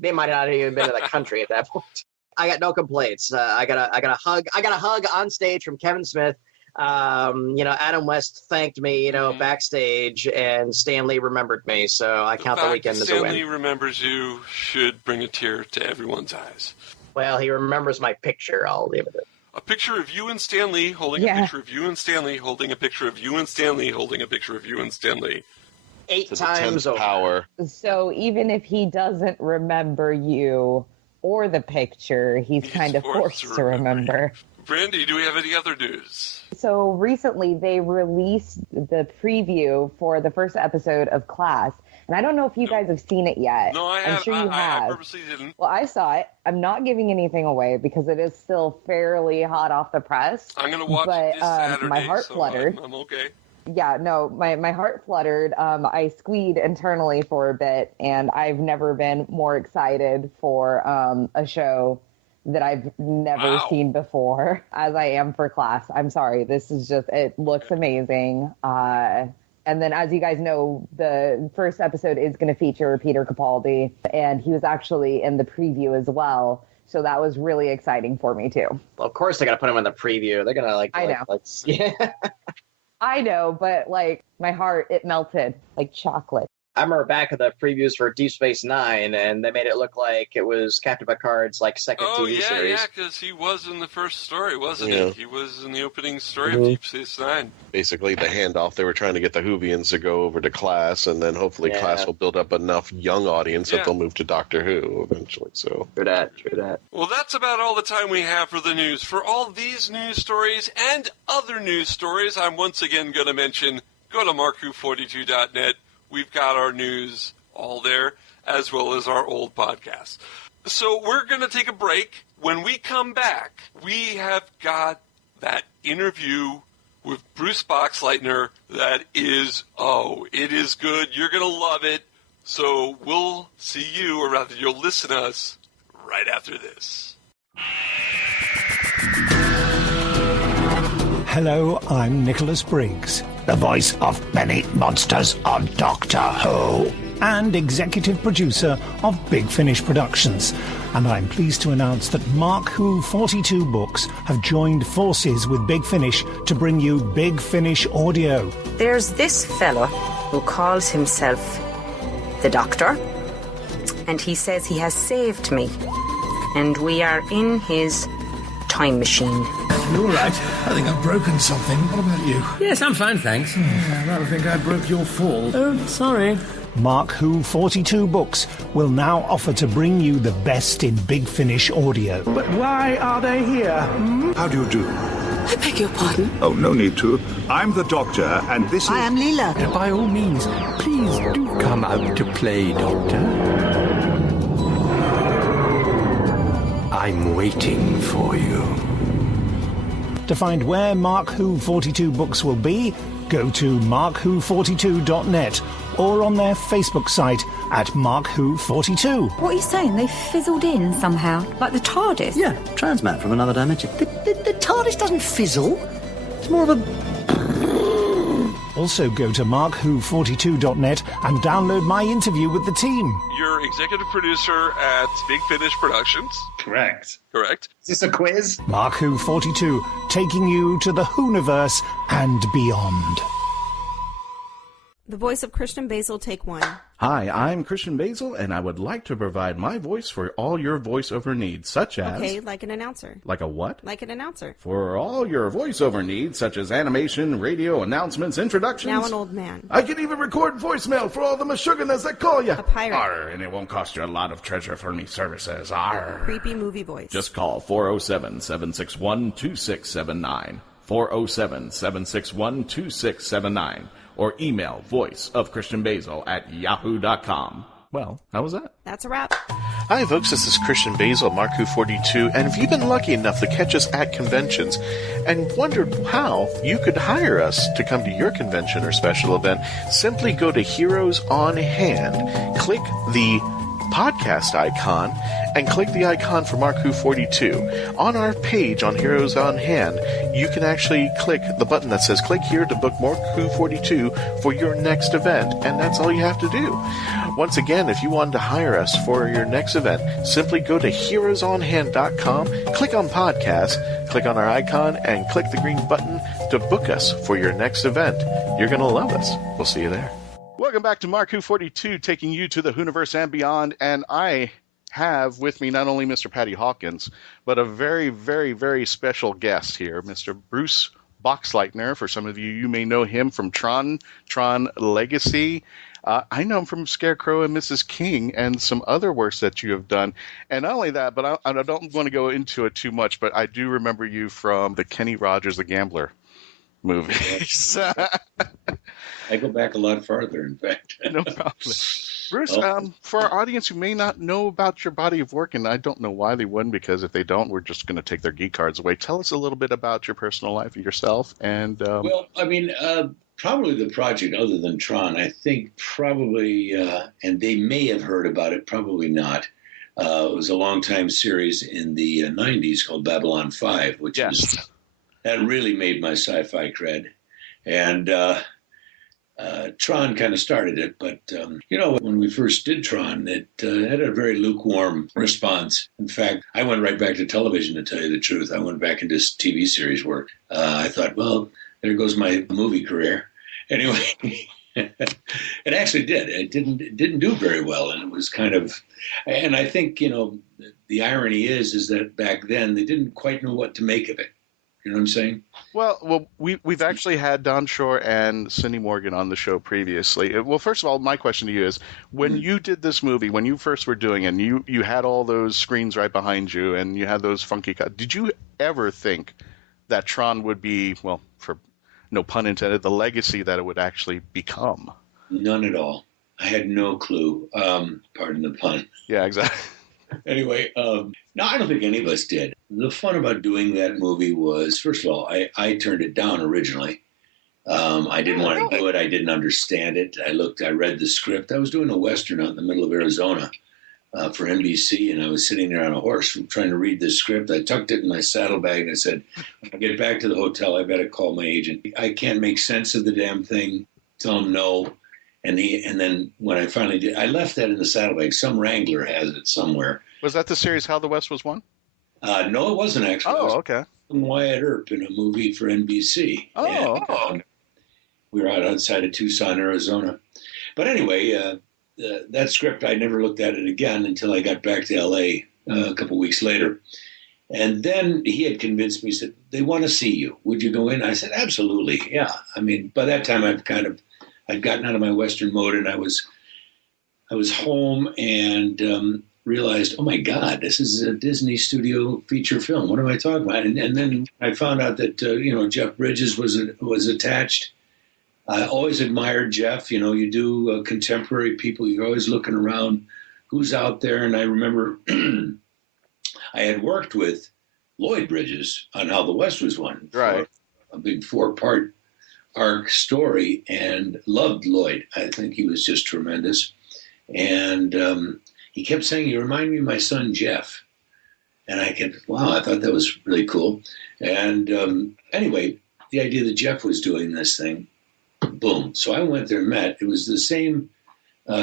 they might not have even been in the country at that point. I got no complaints. I got a hug on stage from Kevin Smith. Adam West thanked me, backstage, and Stan Lee remembered me. So I count the weekend as a win. Stan Lee remembers you should bring a tear to everyone's eyes. Well, he remembers my picture. I'll leave it at a picture of you and Stan Lee holding a picture of you and Stan Lee holding a picture of you and Stan Lee holding a picture of you and Stan Lee. 8 times over. Power. So even if he doesn't remember you or the picture, he's kind of forced to remember. Brandi, do we have any other news? So recently they released the preview for the first episode of Class, And I don't know if you guys have seen it yet. No, I have. I'm sure you have. I purposely didn't. Well, I saw it. I'm not giving anything away because it is still fairly hot off the press. I'm going to watch it this Saturday. My heart fluttered. I'm okay. Yeah, no, my heart fluttered. I squeed internally for a bit, and I've never been more excited for a show that I've never seen before as I am for Class. I'm sorry. This is just, it looks amazing. And then, as you guys know, the first episode is going to feature Peter Capaldi, and he was actually in the preview as well. So that was really exciting for me, too. Well, of course, they got to put him in the preview. They're going to, I know. Yeah. I know, but, my heart, it melted like chocolate. I remember back at the previews for Deep Space Nine, and they made it look like it was Captain Picard's second TV series. Oh yeah, because he was in the first story, wasn't he? He was in the opening story of Deep Space Nine. Basically, the handoff, they were trying to get the Whovians to go over to Class, and then hopefully Class will build up enough young audience that they'll move to Doctor Who eventually. So True that. Well, that's about all the time we have for the news. For all these news stories and other news stories, I'm once again going to mention, go to markwho42.net. We've got our news all there, as well as our old podcasts. So we're going to take a break. When we come back, we have got that interview with Bruce Boxleitner that is, it is good. You're going to love it. So we'll see you, or rather you'll listen to us, right after this. Hello, I'm Nicholas Briggs, the voice of many monsters on Doctor Who, and executive producer of Big Finish Productions. And I'm pleased to announce that Mark Who 42 Books have joined forces with Big Finish to bring you Big Finish Audio. There's this fella who calls himself the Doctor, and he says he has saved me, and we are in his time machine. You're right. I think I've broken something. What about you? Yes, I'm fine, thanks. I'd rather think I broke your fall. Oh, sorry. Mark Who 42 Books will now offer to bring you the best in Big Finish audio. But why are they here? How do you do? I beg your pardon? Oh, no need to. I'm the Doctor, and this is... I am Leela. By all means, please do come out to play, Doctor. I'm waiting for you. To find where Mark Who 42 Books will be, go to markwho42.net or on their Facebook site at markwho42. What are you saying? They fizzled in somehow, like the TARDIS? Yeah, transmat from another dimension. The TARDIS doesn't fizzle. It's more of a... Also go to markwho42.net and download my interview with the team. You're executive producer at Big Finish Productions. Correct. Is this a quiz? Mark Who 42, taking you to the WHOniverse and beyond. The voice of Christian-Basel, take one. Hi, I'm Christian-Basel, and I would like to provide my voice for all your voiceover needs, such as... Okay, like an announcer. Like a what? Like an announcer. For all your voiceover needs, such as animation, radio, announcements, introductions... Now an old man. I can even record voicemail for all the Meshuggahs that call you. A pirate. Arr, and it won't cost you a lot of treasure for me services. Arr. Creepy movie voice. Just call 407-761-2679. 407-761-2679. Or email voiceofchristian-basel@yahoo.com. Well, how was that? That's a wrap. Hi, folks. This is Christian Basel, Mark Who 42, and if you've been lucky enough to catch us at conventions and wondered how you could hire us to come to your convention or special event, simply go to Heroes on Hand, click the podcast icon, and click the icon for Mark Who 42. On our page on Heroes on Hand, you can actually click the button that says click here to book Mark Who 42 for your next event, and that's all you have to do. Once again, if you wanted to hire us for your next event, simply go to heroesonhand.com, click on podcast, click on our icon, and click the green button to book us for your next event. You're going to love us. We'll see you there. Welcome back to Mark Who 42, taking you to the WHOniverse and beyond, and I have with me not only Mr. Patty-Hawkins, but a very, very, very special guest here, Mr. Bruce Boxleitner. For some of you, you may know him from tron-legacy. I know him from Scarecrow-and-Mrs-King and some other works that you have done. And not only that, but I don't want to go into it too much, but I do remember you from the Kenny Rogers the Gambler movies. I go back a lot farther, in fact. No problem. Bruce, for our audience who may not know about your body of work, and I don't know why they wouldn't, because if they don't, we're just going to take their geek cards away. Tell us a little bit about your personal life and yourself. And well, I mean, probably the project, other than Tron, I think probably, and they may have heard about it, probably not. It was a long-time series in the 90s called Babylon 5, which that really made my sci-fi cred. And Tron kind of started it, but, when we first did Tron, it had a very lukewarm response. In fact, I went right back to television, to tell you the truth. I went back into TV series work. I thought, well, there goes my movie career. Anyway, it actually did. It didn't do very well, and it was kind of, and I think, the irony is that back then they didn't quite know what to make of it. You know what I'm saying? Well, we've actually had Don Shore and Cindy Morgan on the show previously. Well, first of all, my question to you is, when you did this movie, when you first were doing it, and you had all those screens right behind you, and you had those funky cuts, did you ever think that Tron would be, well, for no pun intended, the legacy that it would actually become? None at all. I had no clue. Pardon the pun. Yeah, exactly. Anyway, no, I don't think any of us did. The fun about doing that movie was, first of all, I turned it down originally. I didn't want to do it. I didn't understand it. I read the script. I was doing a Western out in the middle of Arizona for NBC, and I was sitting there on a horse trying to read this script. I tucked it in my saddlebag, and I said, when I get back to the hotel, I better call my agent. I can't make sense of the damn thing. Tell him no. And then when I finally did, I left that in the saddlebag. Some Wrangler has it somewhere. Was that the series How the West Was Won? No, it wasn't actually. Oh, okay. Wyatt Earp in a movie for NBC. Oh. And, we were outside of Tucson, Arizona. But anyway, that script, I never looked at it again until I got back to L.A. A couple weeks later. And then he had convinced me, he said, they want to see you. Would you go in? I said, absolutely, yeah. I mean, by that time, I'd gotten out of my Western mode, and I was home and realized, oh my God, this is a Disney studio feature film. What am I talking about? And then I found out that Jeff Bridges was attached. I always admired Jeff. You do contemporary people. You're always looking around, who's out there. And I remember I had worked with Lloyd Bridges on How the West Was Won. Right. A big 4-part arc story, and loved Lloyd. I think he was just tremendous. And he kept saying, you remind me of my son, Jeff. And I thought that was really cool. And anyway, the idea that Jeff was doing this thing, boom. So I went there and met. It was the same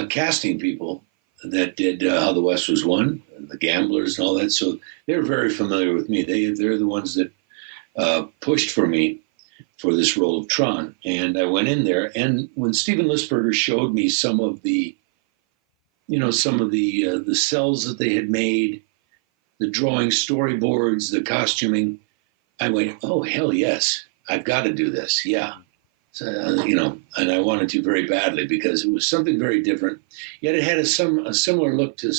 casting people that did How the West Was Won, the Gamblers and all that. So they're very familiar with me. They're the ones that pushed for me for this role of Tron. And I went in there, and when Steven Lisberger showed me some of the cells that they had made, the drawing storyboards, the costuming, I went, oh, hell yes, I've got to do this. Yeah. So, and I wanted to very badly because it was something very different. Yet it had a similar look to,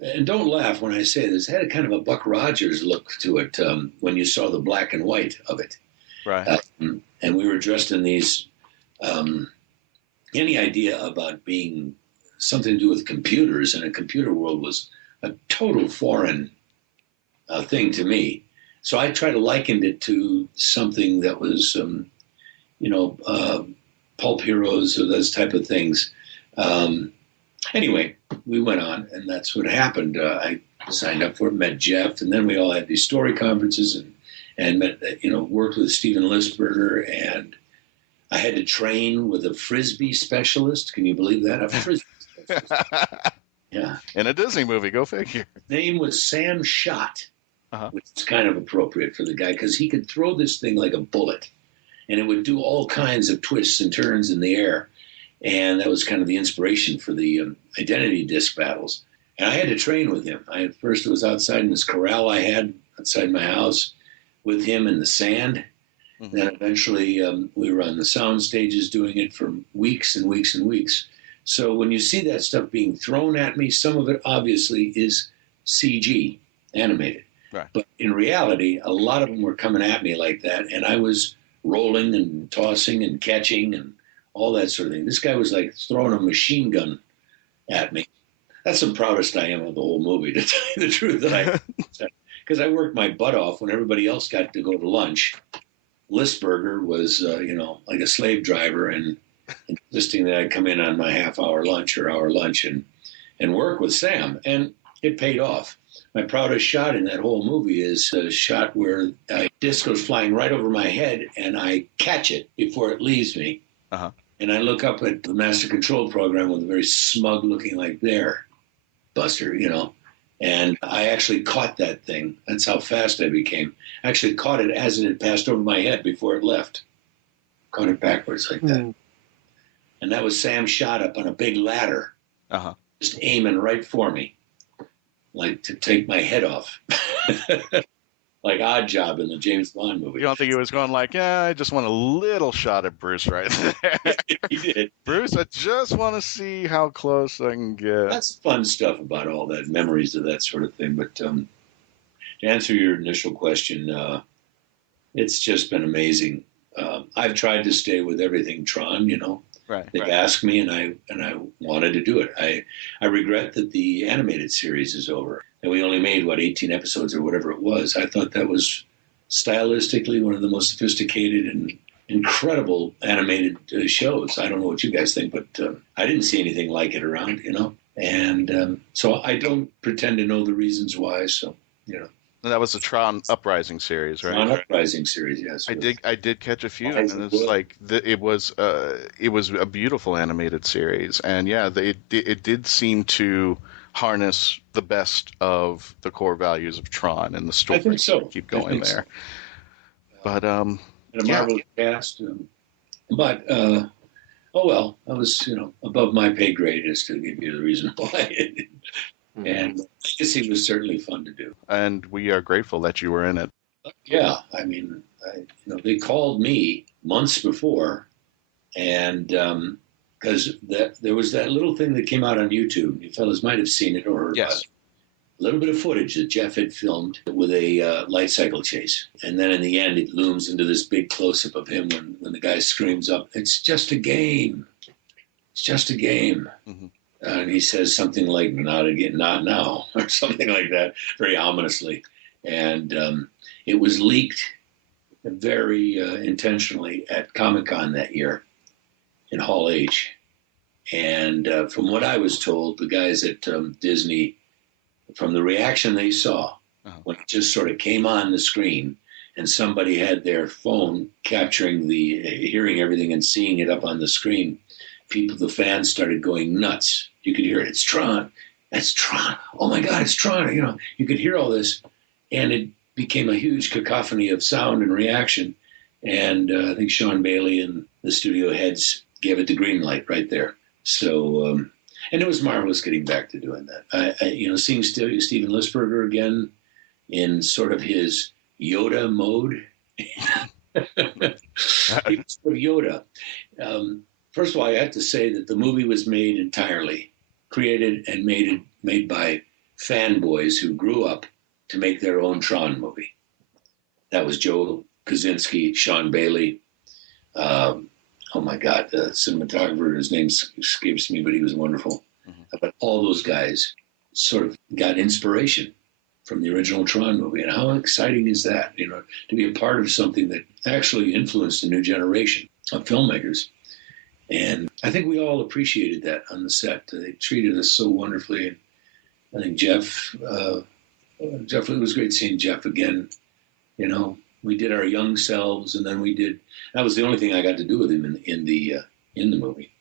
and don't laugh when I say this, it had a kind of a Buck Rogers look to it when you saw the black and white of it. Right. And we were dressed in these, any idea about being something to do with computers in a computer world was a total foreign thing to me. So I tried to liken it to something that was, pulp heroes or those type of things. Anyway, we went on, and that's what happened. I signed up for it, met Jeff, and then we all had these story conferences and met, worked with Steven Lisberger, and I had to train with a Frisbee specialist. Can you believe that? A Frisbee specialist. Yeah. In a Disney movie, go figure. His name was Sam Schott, which is kind of appropriate for the guy because he could throw this thing like a bullet, and it would do all kinds of twists and turns in the air. And that was kind of the inspiration for the identity disc battles. And I had to train with him. First it was outside in this corral I had outside my house with him in the sand. Mm-hmm. Then eventually we were on the sound stages doing it for weeks and weeks and weeks. So when you see that stuff being thrown at me, some of it obviously is CG, animated. Right. But in reality, a lot of them were coming at me like that, and I was rolling and tossing and catching and all that sort of thing. This guy was like throwing a machine gun at me. That's the proudest I am of the whole movie, to tell you the truth. Because I worked my butt off when everybody else got to go to lunch. Listberger was, like a slave driver and insisting that I come in on my half-hour lunch or hour lunch and work with Sam. And it paid off. My proudest shot in that whole movie is a shot where a disc goes flying right over my head and I catch it before it leaves me. Uh-huh. And I look up at the master control program with a very smug looking like there, Buster, and I actually caught that thing. That's how fast I became. I actually caught it as it had passed over my head before it left. Caught it backwards like that. And that was Sam's shot up on a big ladder, just aiming right for me, like to take my head off. Like Odd Job in the James Bond movie. You don't think he was going like, yeah, I just want a little shot at Bruce right there. He did. Bruce, I just want to see how close I can get. That's fun stuff about all that, memories of that sort of thing. But to answer your initial question, it's just been amazing. I've tried to stay with everything Tron, Right. They've asked me, and I wanted to do it. I regret that the animated series is over, and we only made 18 episodes or whatever it was. I thought that was stylistically one of the most sophisticated and incredible animated shows. I don't know what you guys think, but I didn't see anything like it around, And so I don't pretend to know the reasons why. So And that was the Tron Uprising series, right? Tron Uprising series, yes. I did catch a few, and it's like it was a beautiful animated series, and yeah, it did seem to harness the best of the core values of Tron and the story. I think so. Keep going there, but and a marvelous cast, but oh well, I was above my pay grade as to give you the reason why. And Legacy was certainly fun to do. And we are grateful that you were in it. Yeah, I mean, they called me months before, and because there was that little thing that came out on YouTube. You fellas might have seen it or heard about it. A little bit of footage that Jeff had filmed with a light cycle chase. And then in the end, it looms into this big close-up of him when the guy screams up, "It's just a game. It's just a game." Mm-hmm. And he says something like, "Not again, not now," or something like that, very ominously. And it was leaked very intentionally at Comic-Con that year in Hall H. And from what I was told, the guys at Disney, from the reaction they saw, when it just sort of came on the screen and somebody had their phone capturing hearing everything and seeing it up on the screen, the fans started going nuts. You could hear it. It's Tron. That's Tron. Oh my God, it's Tron. You could hear all this, and it became a huge cacophony of sound and reaction. And I think Sean Bailey and the studio heads gave it the green light right there. So, and it was marvelous getting back to doing that. Seeing Steven Listberger again in sort of his Yoda mode. He was sort of Yoda. First of all, I have to say that the movie was made entirely, created and made by fanboys who grew up to make their own Tron movie. That was Joe Kosinski, Sean Bailey. Oh my God, the cinematographer, his name escapes me, but he was wonderful. Mm-hmm. But all those guys sort of got inspiration from the original Tron movie. And how exciting is that, to be a part of something that actually influenced a new generation of filmmakers. And I think we all appreciated that on the set. They treated us so wonderfully. And I think Jeff, it was great seeing Jeff again. We did our young selves, and then that was the only thing I got to do with him in the movie.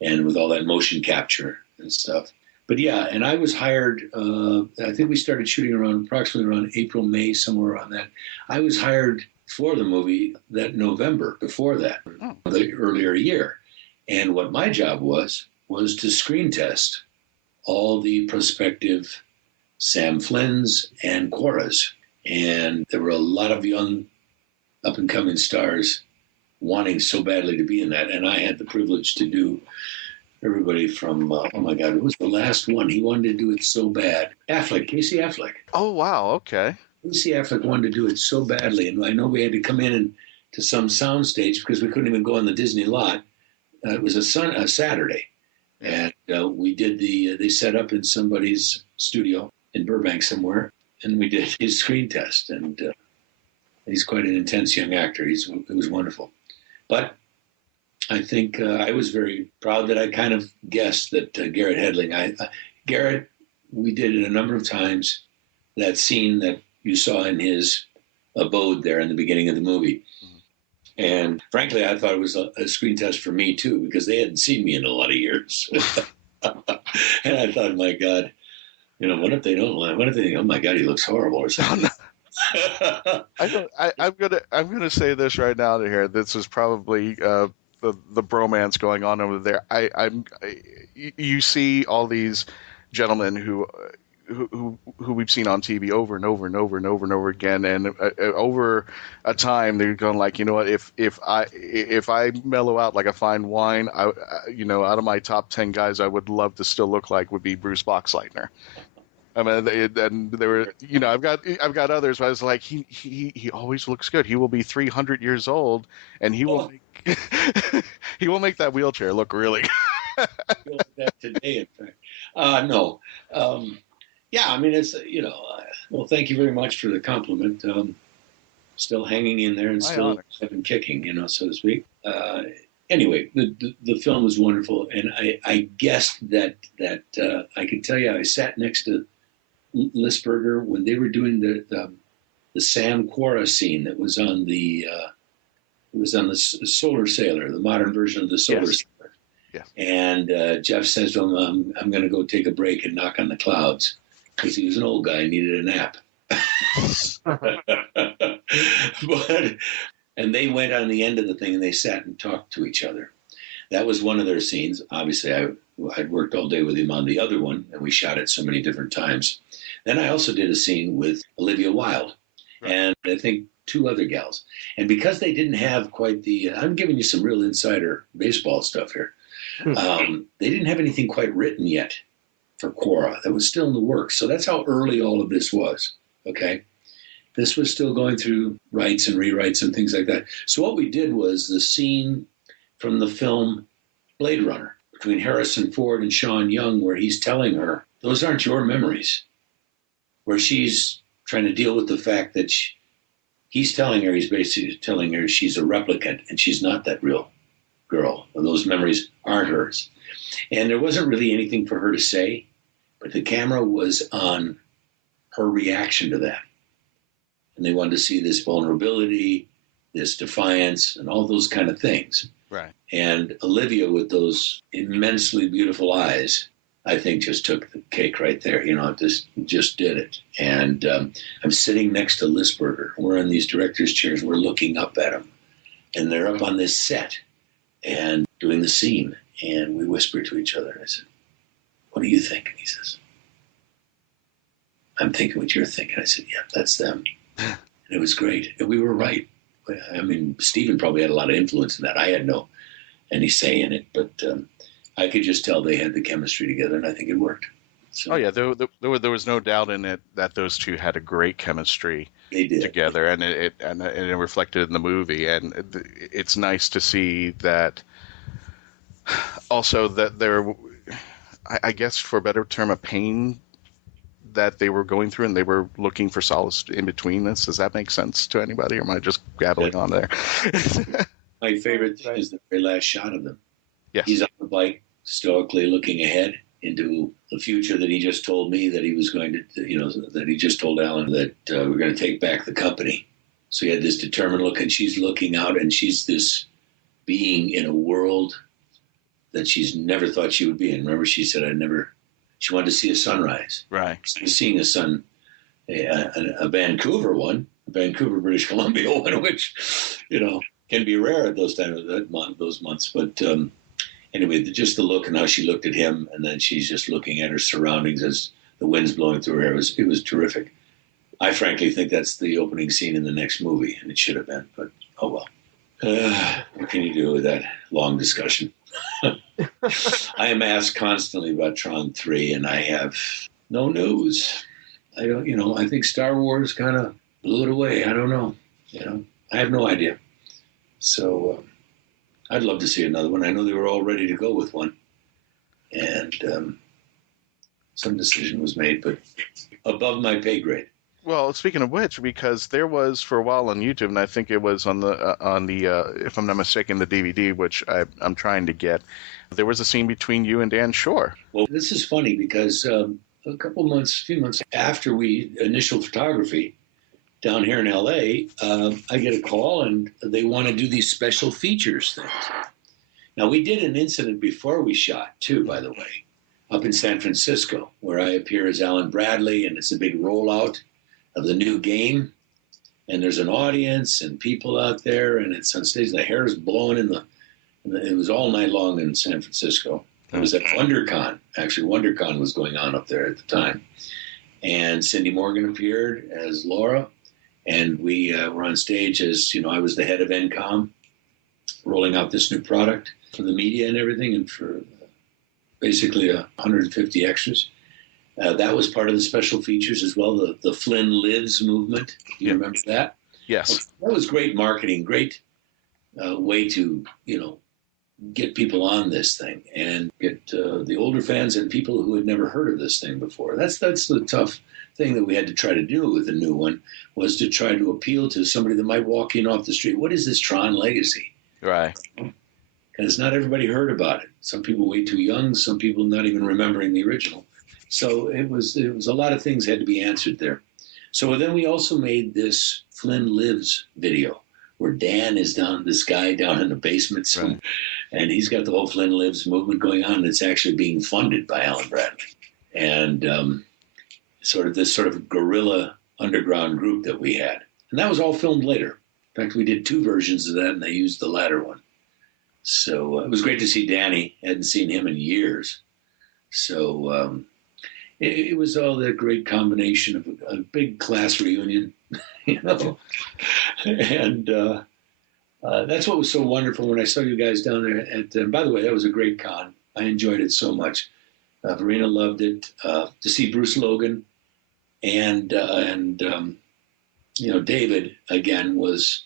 And with all that motion capture and stuff. But yeah, and I was hired, I think we started shooting approximately around April, May, somewhere around that. I was hired for the movie that November, before that, the earlier year. And what my job was to screen test all the prospective Sam Flynn's and Quorras. And there were a lot of young up-and-coming stars wanting so badly to be in that. And I had the privilege to do everybody from, oh my God, it was the last one. He wanted to do it so bad. Casey Affleck. Oh, wow, okay. Casey Affleck wanted to do it so badly. And I know we had to come in to some sound stage because we couldn't even go on the Disney lot. it was a Saturday, and we did they set up in somebody's studio in Burbank somewhere, and we did his screen test, and he's quite an intense young actor. It was wonderful. But I think I was very proud that I kind of guessed that Garrett Hedlund, Garrett, we did it a number of times, that scene that you saw in his abode there in the beginning of the movie. And frankly, I thought it was a screen test for me too, because they hadn't seen me in a lot of years. And I thought, my God, what if they don't like? What if they think, oh my God, he looks horrible or something? I'm gonna say this right now to here. This is probably the bromance going on over there. You see all these gentlemen who we've seen on TV over and over and over and over and over again, and over a time they're going like, you know what, if I mellow out like a fine wine, out of my top 10 guys I would love to still look like would be Bruce Boxleitner. I mean, and there were, I've got others, but I was like, he always looks good. He will be 300 years old, and he will make that wheelchair look really good. I feel that today, in fact. No. Yeah, I mean, it's, well, thank you very much for the compliment. Still hanging in there and still having kicking, so to speak. Anyway, the film was wonderful, and I guessed that I can tell you I sat next to Lisberger when they were doing the Sam Quora scene that was on the Solar Sailor, the modern version of the Solar Sailor. Yeah. And Jeff says to him, I'm going to go take a break and knock on the clouds, because he was an old guy and needed a nap. And they went on the end of the thing and they sat and talked to each other. That was one of their scenes. Obviously, I'd worked all day with him on the other one, and we shot it so many different times. Then I also did a scene with Olivia Wilde, and I think 2 other gals. And because they didn't have quite I'm giving you some real insider baseball stuff here. They didn't have anything quite written yet for Quora. That was still in the works. So that's how early all of this was, okay? This was still going through writes and rewrites and things like that. So what we did was the scene from the film Blade Runner between Harrison Ford and Sean Young, where he's telling her, those aren't your memories, where she's trying to deal with the fact that he's basically telling her she's a replicant and she's not that real girl. Those memories aren't hers. And there wasn't really anything for her to say, but the camera was on her reaction to that. And they wanted to see this vulnerability, this defiance, and all those kind of things. Right. And Olivia, with those immensely beautiful eyes, I think just took the cake right there. Just did it. And I'm sitting next to Lisberger. We're in these director's chairs. We're looking up at them. And they're up on this set and doing the scene. And we whispered to each other. I said, what do you think? And he says, I'm thinking what you're thinking. I said, yeah, that's them. And it was great. And we were right. I mean, Stephen probably had a lot of influence in that. I had no any say in it, but I could just tell they had the chemistry together, and I think it worked. So, oh yeah, there was no doubt in it that those two had a great chemistry together, and it reflected in the movie. And it's nice to see that. Also, that there, I guess, for a better term, a pain that they were going through, and they were looking for solace in between this. Does that make sense to anybody, or am I just gabbling on there? My favorite thing is the very last shot of them. Yes. He's on the bike, stoically looking ahead into the future that he just told me that he was going to, that he just told Alan that we're going to take back the company. So he had this determined look, and she's looking out, and she's this being in a world that she's never thought she would be in. Remember, she said, she wanted to see a sunrise. Right. She's seeing a sun, a Vancouver one, Vancouver, British Columbia one, which, can be rare at those months. But anyway, just the look and how she looked at him, and then she's just looking at her surroundings as the wind's blowing through her hair. It was terrific. I frankly think that's the opening scene in the next movie, and it should have been, but oh well. What can you do with that long discussion? I am asked constantly about Tron 3, and I have no news. I don't, I think Star Wars kind of blew it away. I don't know. I have no idea. So I'd love to see another one. I know they were all ready to go with one. And some decision was made, but above my pay grade. Well, speaking of which, because there was for a while on YouTube, and I think it was on the if I'm not mistaken, the DVD, which I'm trying to get, there was a scene between you and Dan Shore. Well, this is funny because a few months after we initial photography down here in LA, I get a call and they want to do these special features things. Now, we did an incident before we shot, too, by the way, up in San Francisco, where I appear as Alan Bradley, and it's a big rollout of the new game. And there's an audience and people out there, and it's on stage. The hair is blowing it was all night long in San Francisco. It was at WonderCon. Actually, WonderCon was going on up there at the time. And Cindy Morgan appeared as Laura, and we were on stage as, I was the head of NCOM, rolling out this new product for the media and everything, and for basically 150 extras. That was part of the special features as well, the Flynn Lives movement. You remember that? Yes. That was great marketing, great way to, get people on this thing and get the older fans and people who had never heard of this thing before. That's the tough thing that we had to try to do with the new one, was to try to appeal to somebody that might walk in off the street. What is this Tron Legacy? Right. Because not everybody heard about it. Some people way too young, some people not even remembering the original. So it was a lot of things had to be answered there. So then we also made this Flynn Lives video where Dan is this guy down in the basement, right, and he's got the whole Flynn Lives movement going on, and it's actually being funded by Alan Bradley. And sort of guerrilla underground group that we had. And that was all filmed later. In fact, we did 2 versions of that, and they used the latter one. So it was great to see Danny. Hadn't seen him in years. So it was all that great combination of a big class reunion, And that's what was so wonderful when I saw you guys down there. And by the way, that was a great con. I enjoyed it so much. Verena loved it. To see Bruce Logan and David again was,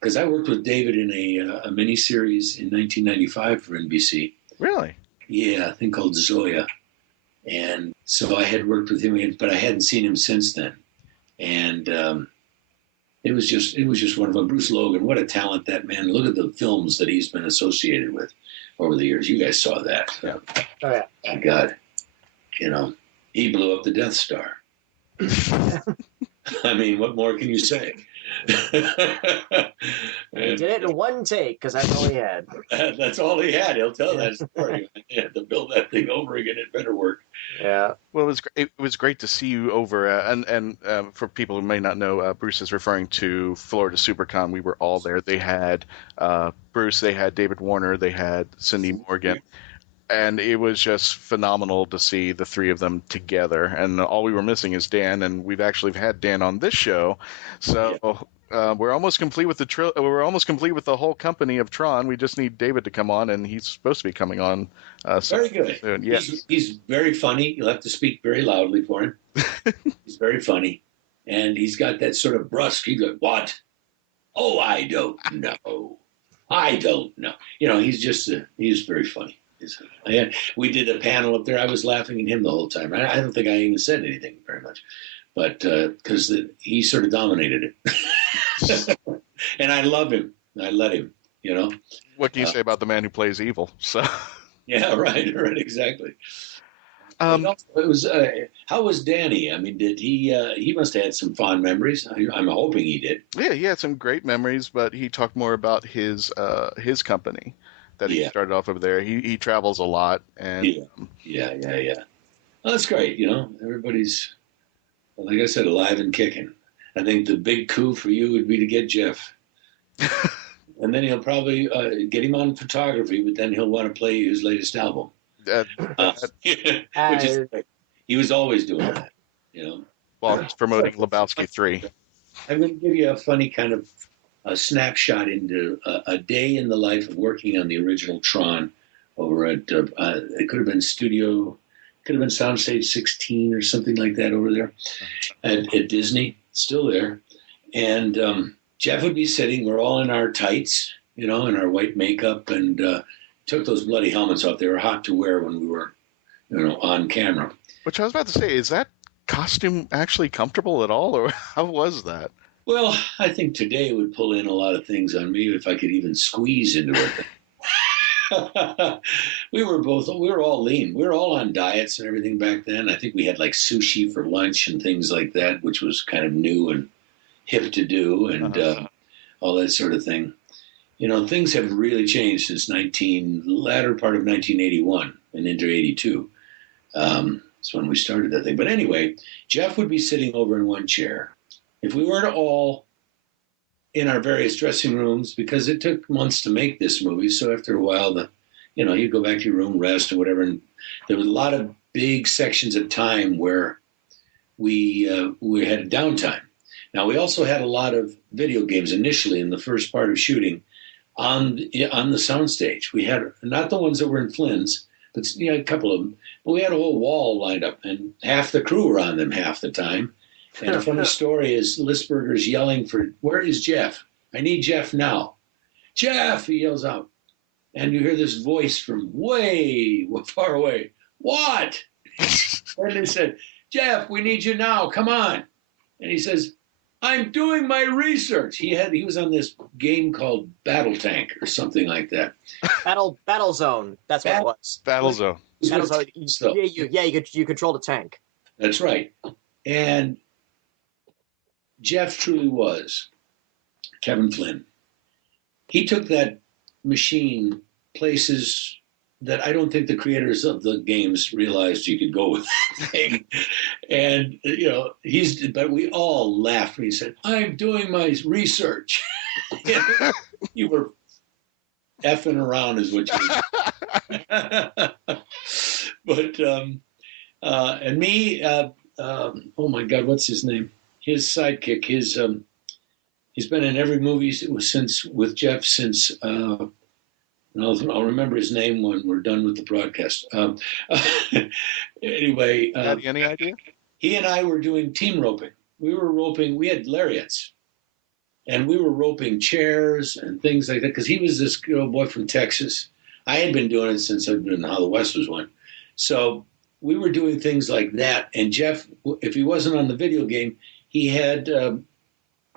because I worked with David in a miniseries in 1995 for NBC. Really? Yeah, a thing called Zoya. And so I had worked with him, but I hadn't seen him since then. And it was just wonderful. Bruce Logan, what a talent that man. Look at the films that he's been associated with over the years. You guys saw that. Oh, yeah. My God. He blew up the Death Star. I mean, what more can you say? He did it in one take because that's all he had. That's all he had. He'll tell that story. He had to build that thing over again. It better work. Yeah. Well, it was great to see you over. And for people who may not know, Bruce is referring to Florida SuperCon. We were all there. They had Bruce. They had David Warner. They had Cindy Morgan. And it was just phenomenal to see the 3 of them together. And all we were missing is Dan, and we've actually had Dan on this show. So we're almost complete with we're almost complete with the whole company of Tron. We just need David to come on, and he's supposed to be coming on. Very good. Soon. Yes. He's very funny. You'll have to speak very loudly for him. He's very funny, and he's got that sort of brusque. He's like, "What? Oh, I don't know. I don't know." He's very funny. We did a panel up there. I was laughing at him the whole time. I don't think I even said anything very much, but because he sort of dominated it. And I love him. I let him, What can you say about the man who plays evil? So. Yeah, right, exactly. It was. How was Danny? I mean, did he must have had some fond memories. I'm hoping he did. Yeah, he had some great memories, but he talked more about his company that he started off over there. He travels a lot, and yeah. Well, that's great. Everybody's, like I said, alive and kicking. I think the big coup for you would be to get Jeff, and then he'll probably get him on photography, but then he'll want to play his latest album. Which is, he was always doing that, Well, he's promoting Lebowski 3. I'm going to give you a funny kind of a snapshot into a day in the life of working on the original Tron over at, it could have been Soundstage 16 or something like that over there at Disney, still there. And Jeff would be sitting, we're all in our tights, in our white makeup, and took those bloody helmets off. They were hot to wear when we were, on camera. Which I was about to say, is that costume actually comfortable at all, or how was that? Well, I think today would pull in a lot of things on me if I could even squeeze into it. We were all lean. We were all on diets and everything back then. I think we had like sushi for lunch and things like that, which was kind of new and hip to do, and all that sort of thing. Things have really changed since latter part of 1981 and into 82. That's when we started that thing. But anyway, Jeff would be sitting over in one chair. If we weren't all in our various dressing rooms, because it took months to make this movie, so after a while, you'd go back to your room, rest, or whatever, and there was a lot of big sections of time where we had downtime. Now, we also had a lot of video games initially in the first part of shooting on the soundstage. We had, not the ones that were in Flynn's, but a couple of them, but we had a whole wall lined up, and half the crew were on them half the time. And a funny story is Lisberger's yelling for, "Where is Jeff? I need Jeff now." "Jeff!" he yells out. And you hear this voice from way far away. "What?" And they said, "Jeff, we need you now. Come on." And he says, "I'm doing my research." He was on this game called Battle Tank or something like that. Battle Zone. That's what it was. Battle Zone. Battle Zone. You control the tank. That's right. And Jeff truly was Kevin Flynn. He took that machine places that I don't think the creators of the games realized you could go with that thing. And, but we all laughed when he said, "I'm doing my research." You were effing around is what you were. But, and me, oh my God, what's his name? His sidekick, he's been in every movie with Jeff since, I'll remember his name when we're done with the broadcast. Anyway. Any idea? He and I were doing team roping. We had lariats. And we were roping chairs and things like that, because he was this good old boy from Texas. I had been doing it since I'd been How the West Was Won. So we were doing things like that. And Jeff, if he wasn't on the video game, he had a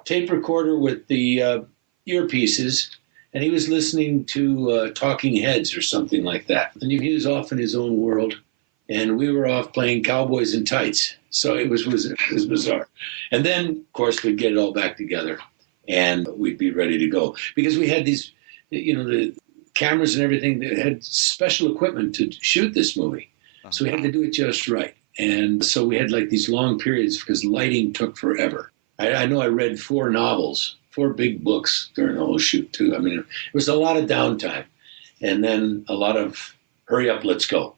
tape recorder with the earpieces, and he was listening to Talking Heads or something like that. And he was off in his own world, and we were off playing cowboys in tights. So it was bizarre. And then, of course, we'd get it all back together, and we'd be ready to go. Because we had these, the cameras and everything that had special equipment to shoot this movie. So we had to do it just right. And so we had like these long periods because lighting took forever. I know I read 4 novels, 4 big books during the whole shoot too. I mean, it was a lot of downtime and then a lot of hurry up, let's go,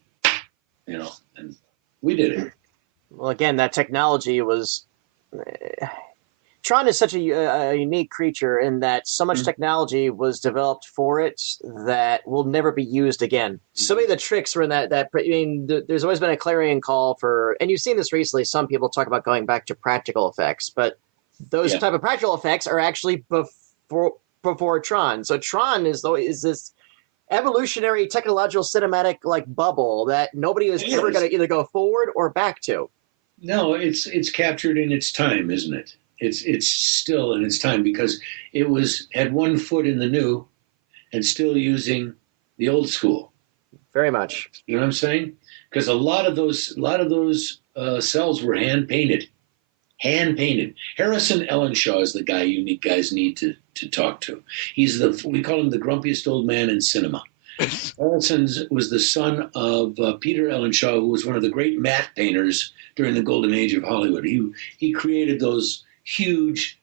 and we did it. Well, again, that technology was... Tron is such a unique creature in that so much technology was developed for it that will never be used again. So many of the tricks were in that there's always been a clarion call for, and you've seen this recently, some people talk about going back to practical effects, but those type of practical effects are actually before Tron. So Tron is this evolutionary technological cinematic bubble that nobody is ever going to either go forward or back to. No, it's captured in its time, isn't it? It's still in its time because it had one foot in the new and still using the old school. Very much. You know what I'm saying? Because a lot of those cells were hand painted. Harrison Ellenshaw is the guy you guys need to talk to. He's we call him the grumpiest old man in cinema. Harrison was the son of Peter Ellenshaw, who was one of the great matte painters during the golden age of Hollywood. He created those huge,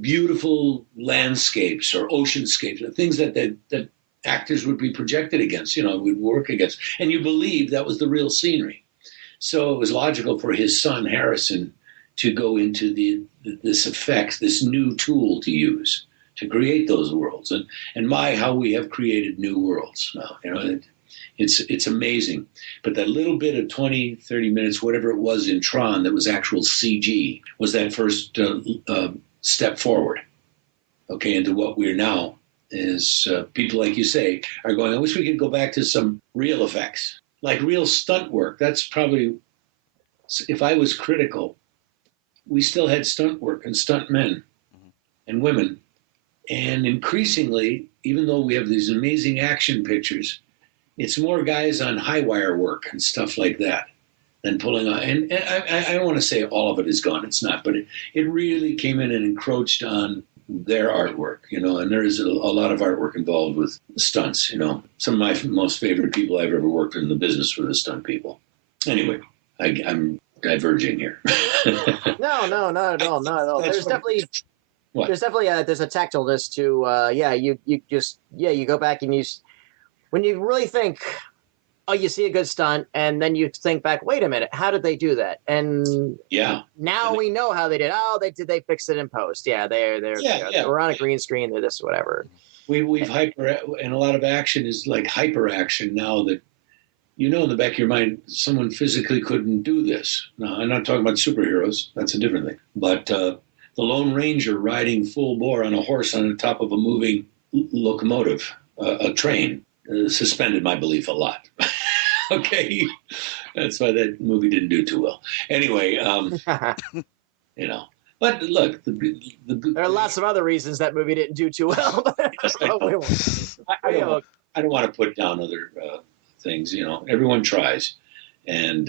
beautiful landscapes or oceanscapes, things that actors would be projected against, would work against. And you believe that was the real scenery. So it was logical for his son, Harrison, to go into this effect, this new tool to use to create those worlds. And how we have created new worlds now. It's amazing. But that little bit of 20, 30 minutes, whatever it was in Tron that was actual CG, was that first step forward, into what we're now is people like you say are going, I wish we could go back to some real effects, like real stunt work. That's probably, if I was critical, we still had stunt work and stunt men and women. And increasingly, even though we have these amazing action pictures, it's more guys on high wire work and stuff like that than pulling on. And I don't want to say all of it is gone. It's not, but it really came in and encroached on their artwork, and there is a lot of artwork involved with stunts, Some of my most favorite people I've ever worked in the business were the stunt people. Anyway, I'm diverging here. No, not at all. There's definitely there's a tactileness to you go back and when you really think, you see a good stunt, and then you think back, wait a minute, how did they do that? And now we know how they did. They fixed it in post. Yeah, we're on a green screen. They're this, whatever. We've and a lot of action is like hyper action now that, in the back of your mind, someone physically couldn't do this. Now, I'm not talking about superheroes. That's a different thing. But the Lone Ranger riding full bore on a horse on the top of a moving locomotive, a train, suspended my belief a lot. Okay, that's why that movie didn't do too well. Anyway, But look, there are lots of other reasons that movie didn't do too well. I don't want to put down other things. Everyone tries, and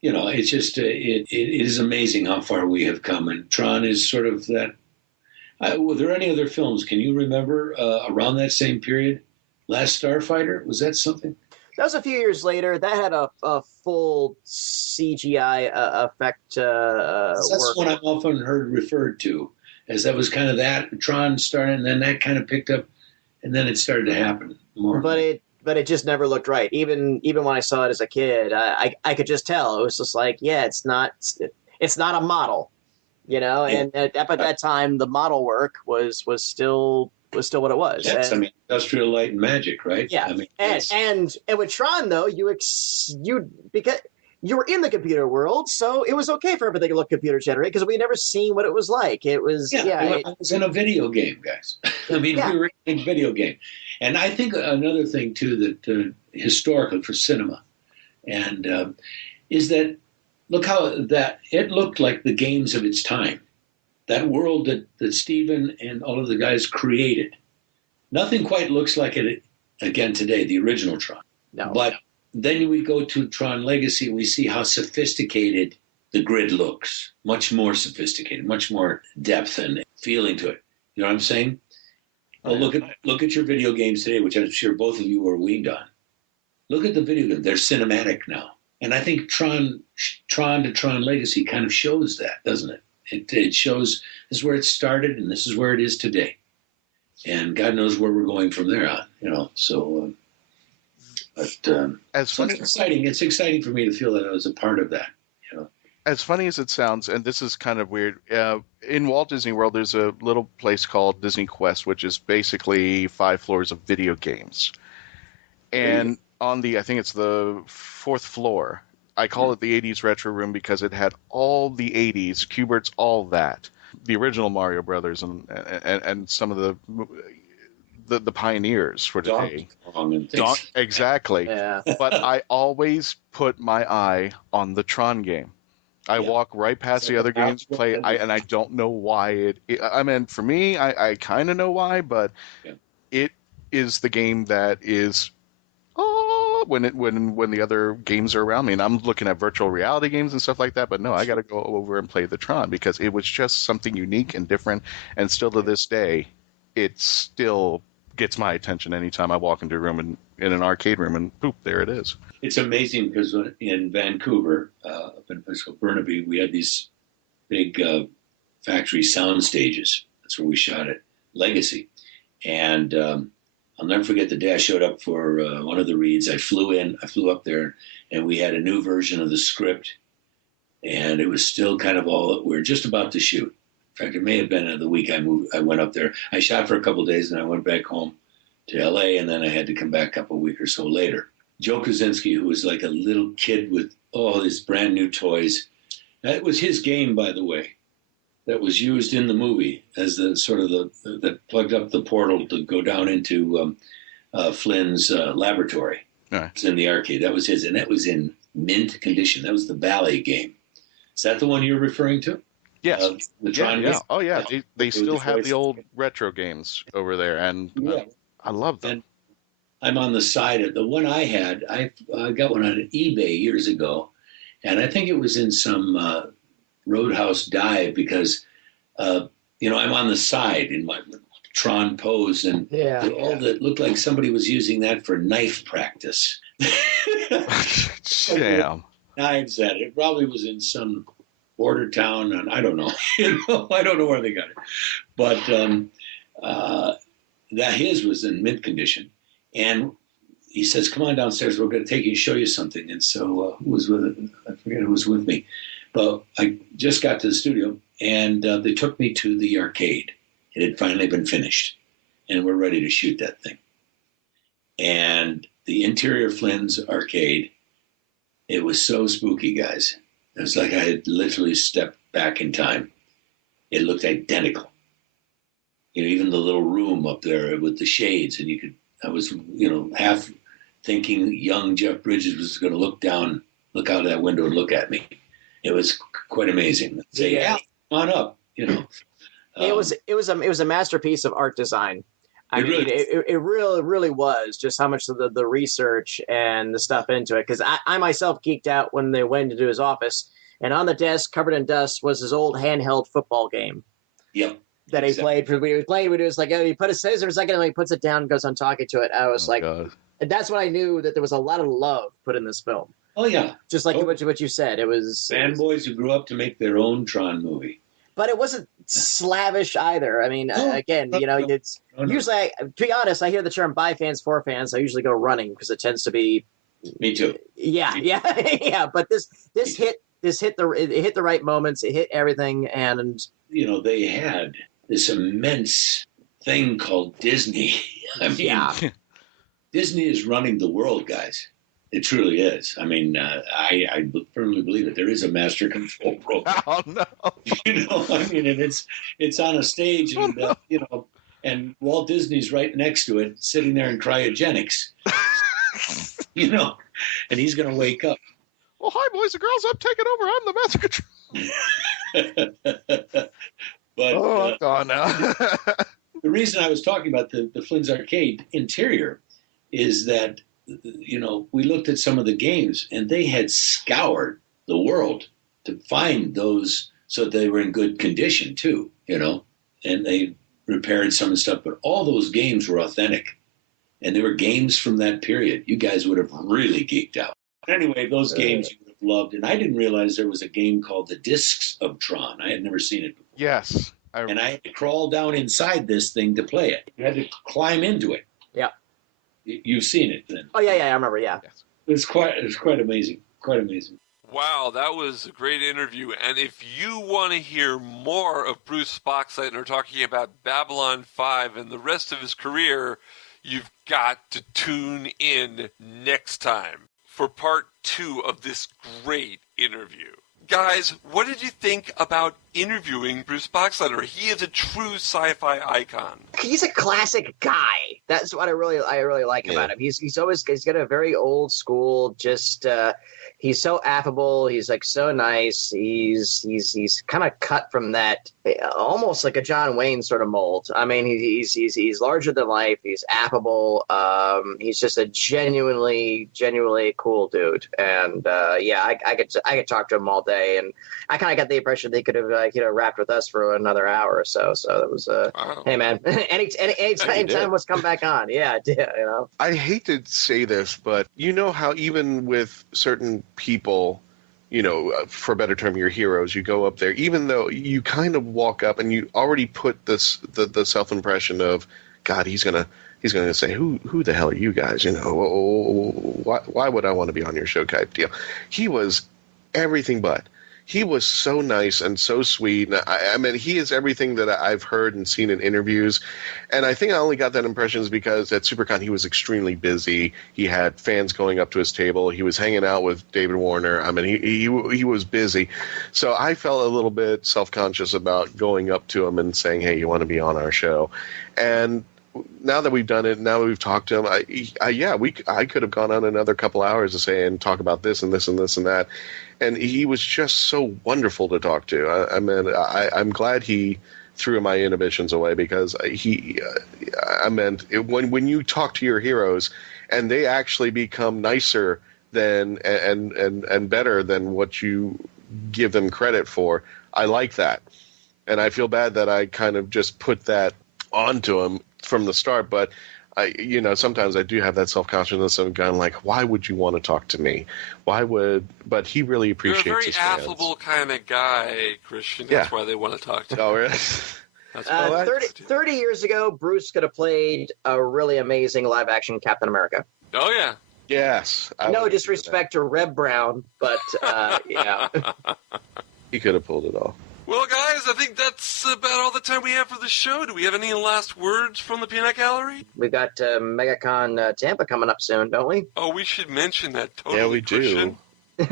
it's just it is amazing how far we have come. And Tron is sort of that. Were there any other films? Can you remember around that same period? Last Starfighter, was that something? That was a few years later. That had a full CGI effect. That's what I've often heard referred to, as that was kind of that. Tron started, and then that kind of picked up, and then it started to happen more. But it just never looked right. Even when I saw it as a kid, I could just tell. It was just like, it's not a model, And at that time, the model work was still what it was. Yes, industrial light and magic, right? Yeah, and with Tron though, because you were in the computer world, so it was okay for everything to look computer generated because we had never seen what it was like. It was it was in a video game, guys. We were in a video game, and I think another thing too that historically for cinema, and is that look how that it looked like the games of its time. That world that Steven and all of the guys created, nothing quite looks like it again today, the original Tron. No. But then we go to Tron Legacy and we see how sophisticated the grid looks. Much more sophisticated, much more depth and feeling to it. You know what I'm saying? Well, look at your video games today, which I'm sure both of you are weaned on. Look at the video games. They're cinematic now. And I think Tron to Tron Legacy kind of shows that, doesn't it? It shows this is where it started and this is where it is today, and God knows where we're going from there on. So, it's exciting. It's exciting for me to feel that I was a part of that. As funny as it sounds, and this is kind of weird. In Walt Disney World, there's a little place called Disney Quest, which is basically 5 floors of video games, and on I think it's the 4th floor. I call it the 80s retro room because it had all the 80s, Q*berts, all that. The original Mario Brothers and some of the pioneers for today. Exactly. Yeah. But I always put my eye on the Tron game. I walk right past the other games play, and I don't know why for me, I kind of know why, but it is the game that is when the other games are around me, and I'm looking at virtual reality games and stuff like that. But no, I got to go over and play the Tron because it was just something unique and different. And still to this day, it still gets my attention anytime I walk into a room in an arcade room, and poop, there it is. It's amazing because in Vancouver, up in a place called Burnaby, we had these big factory sound stages. That's where we shot it, Legacy, and I'll never forget the day I showed up for one of the reads. I flew up there, and we had a new version of the script, and it was still kind of we were just about to shoot. In fact, it may have been the week I went up there. I shot for a couple of days, and I went back home to L.A., and then I had to come back a week or so later. Joe Kosinski, who was like a little kid with all these brand new toys, that was his game, by the way. that was used in the movie as the sort of that plugged up the portal to go down into Flynn's laboratory. Right. It's in the arcade. That was his, and that was in mint condition. That was the ballet game. Is that the one you're referring to? Yes. The Tron. Yeah. Oh, yeah. They still have the old retro games over there, and I love them. And I'm on the side of the one I had. I got one on eBay years ago, and I think it was in some Roadhouse dive because, I'm on the side in my Tron pose, and all that looked like somebody was using that for knife practice. Damn. Knives at it. It probably was in some border town, and I don't know. I don't know where they got it, but that his was in mint condition, and he says, "Come on downstairs. We're going to take you and show you something." And so, who was with it? I forget who was with me, but I just got to the studio, and they took me to the arcade. It had finally been finished, and we're ready to shoot that thing. And the interior Flynn's arcade, it was so spooky, guys. It was like I had literally stepped back in time. It looked identical. Even the little room up there with the shades, and I was, half thinking young Jeff Bridges was going to look out of that window and look at me. It was quite amazing. Say, yeah, come on up, It was a masterpiece of art design. It really was just how much of the research and the stuff into it. Because I myself geeked out when they went into his office, and on the desk, covered in dust, was his old handheld football game. Yep. That he played. When he was playing, it was like, he put his scissors a second, and he puts it down and goes on talking to it. I was God. And that's when I knew that there was a lot of love put in this film. Oh, yeah. Just like what you said. It was fanboys who grew up to make their own Tron movie. But it wasn't slavish either. I mean, it's usually, to be honest, I hear the term by fans for fans. I usually go running because it tends to be. Me too. Yeah. But this hit the right moments. It hit everything, and they had this immense thing called Disney. I mean, Disney is running the world, guys. It truly is. I mean, I firmly believe that there is a master control program. Oh no! I mean, and it's on a stage, and and Walt Disney's right next to it, sitting there in cryogenics. And he's going to wake up. Well, hi, boys and girls. I'm taking over. I'm the master control. But I'm gone now. The reason I was talking about the Flynn's arcade interior is that. We looked at some of the games, and they had scoured the world to find those so they were in good condition too, and they repaired some of the stuff, but all those games were authentic, and they were games from that period. You guys would have really geeked out. Anyway, those games you would have loved, and I didn't realize there was a game called The Discs of Tron. I had never seen it before. Yes. And I had to crawl down inside this thing to play it. You had to climb into it. Yeah. You've seen it then? Oh yeah, I remember. Yeah, it's quite amazing. Quite amazing. Wow, that was a great interview. And if you want to hear more of Bruce Boxleitner talking about Babylon 5 and the rest of his career, you've got to tune in next time for part 2 of this great interview. Guys, what did you think about interviewing Bruce Boxleitner? He is a true sci-fi icon. He's a classic guy. That's what I really like about him. He's got a very old school, just he's so affable. He's like so nice. He's kind of cut from that, almost like a John Wayne sort of mold. I mean, he's larger than life. He's affable. He's just a genuinely cool dude. And I could talk to him all day. And I kind of got the impression they could have wrapped with us for another hour or so. So it was hey man, anytime was come back on. Yeah, I hate to say this, but how even with certain people, for a better term, your heroes, you go up there, even though you kind of walk up and you already put the self-impression of, God, he's gonna say, who the hell are you guys? Why would I want to be on your show type deal? He was everything but. he was so nice and so sweet. And I mean, he is everything that I've heard and seen in interviews. And I think I only got that impression because at SuperCon he was extremely busy. He had fans going up to his table. He was hanging out with David Warner. I mean, he was busy. So I felt a little bit self-conscious about going up to him and saying, hey, you want to be on our show? And now that we've done it, now that we've talked to him, I could have gone on another couple hours to say and talk about this and this and this and that. And he was just so wonderful to talk to. I'm glad he threw my inhibitions away because when you talk to your heroes and they actually become nicer than and better than what you give them credit for, I like that. And I feel bad that I kind of just put that onto him from the start, but sometimes I do have that self-consciousness of going like, why would you want to talk to me? But he really appreciates You're a very his fans. affable kind of guy, Christian. That's why they want to talk to you. Oh, really? 30 years ago, Bruce could have played a really amazing live-action Captain America. Oh, yeah. Yes. No disrespect to Reb Brown, but, yeah. He could have pulled it off. Well, guys, I think that's about all the time we have for the show. Do we have any last words from the Peanut Gallery? We've got MegaCon Tampa coming up soon, don't we? Oh, we should mention that. Totally, yeah, we Christian. do.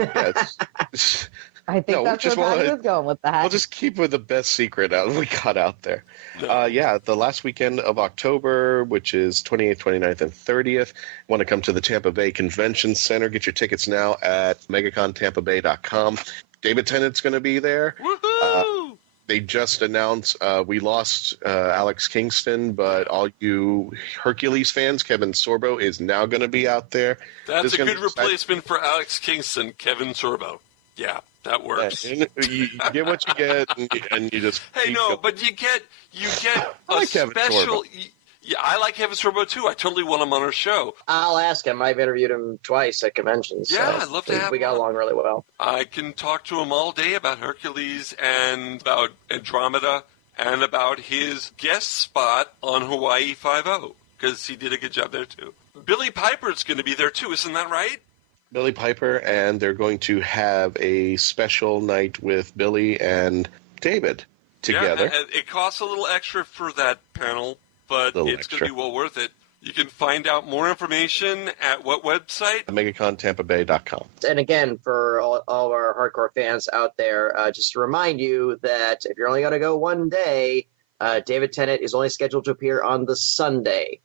I think that's where Patty was going with that. We'll just keep with the best secret we got out there. The last weekend of October, which is 28th, 29th, and 30th. Want to come to the Tampa Bay Convention Center. Get your tickets now at megacontampabay.com. David Tennant's going to be there. Woohoo! They just announced we lost Alex Kingston, but all you Hercules fans, Kevin Sorbo is now going to be out there. That's a good replacement for Alex Kingston, Kevin Sorbo. Yeah, that works. Yeah, you get what you get, and you just. Hey, no, but you get a special. Yeah, I like Kevin Sorbo too. I totally want him on our show. I'll ask him. I've interviewed him twice at conventions. Yeah, so I'd love to have him. We got along really well. I can talk to him all day about Hercules and about Andromeda and about his guest spot on Hawaii 5-0 because he did a good job there too. Billy Piper's going to be there too, isn't that right? Billy Piper, and they're going to have a special night with Billy and David together. Yeah, it costs a little extra for that panel, but it's going to be well worth it. You can find out more information at what website? megacontampabay.com. And again, for all of our hardcore fans out there, just to remind you that if you're only going to go one day, David Tennant is only scheduled to appear on the Sunday.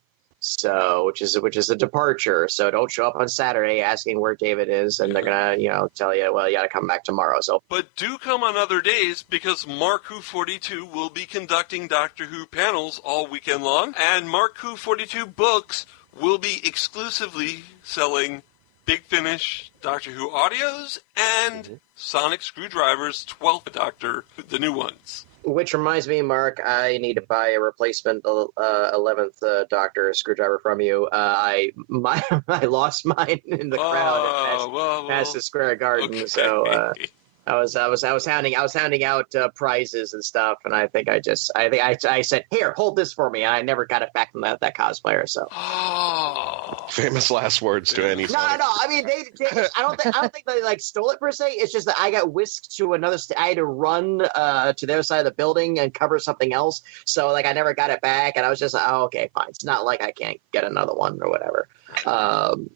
So, which is a departure. So don't show up on Saturday asking where David is, and they're gonna, tell you, well, you gotta come back tomorrow. So, but do come on other days because Mark Who 42 will be conducting Doctor Who panels all weekend long, and Mark Who 42 books will be exclusively selling Big Finish Doctor Who audios and Sonic Screwdriver's 12th Doctor, the new ones. Which reminds me, Mark, I need to buy a replacement 11th Doctor screwdriver from you. I lost mine in the crowd at Madison Square Garden. Okay. So I was handing out prizes and stuff, and I think I said, "Here, hold this for me." I never got it back from that cosplayer. So famous last words to any. No. I mean, they I don't think they stole it per se. It's just that I got whisked to another. I had to run to their side of the building and cover something else. So I never got it back, and I was just like, "Oh, okay, fine. It's not like I can't get another one or whatever."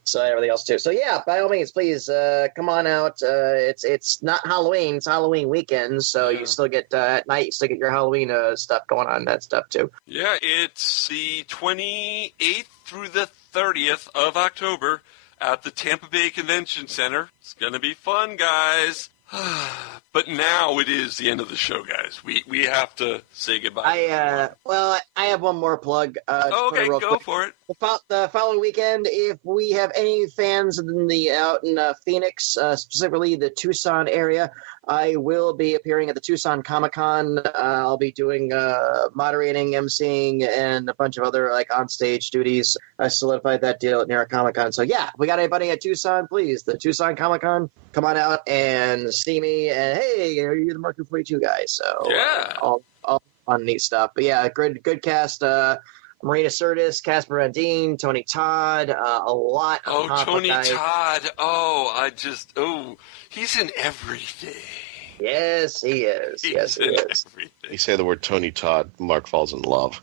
So everything else too. So yeah, by all means, please come on out. It's not Halloween; it's Halloween weekend, so you still get at night. You still get your Halloween stuff going on. That stuff too. Yeah, it's the 28th through the 30th of October at the Tampa Bay Convention Center. It's gonna be fun, guys. But now it is the end of the show, guys. We have to say goodbye. I have one more plug. Okay, go quick. For it. The following weekend, if we have any fans out in Phoenix, specifically the Tucson area, I will be appearing at the Tucson Comic-Con. I'll be doing moderating, emceeing, and a bunch of other on-stage duties. I solidified that deal at New York Comic-Con. So yeah, we got anybody at Tucson, please. The Tucson Comic-Con, come on out and see me. And hey, you're the Mark 42 guy. So yeah, all fun, neat stuff. But yeah, good cast. Marina Sirtis, Casper Van Dien, Tony Todd, a lot of Tony guys. Todd. He's in everything. Yes, he is. Yes, he is. You say the word Tony Todd, Mark falls in love.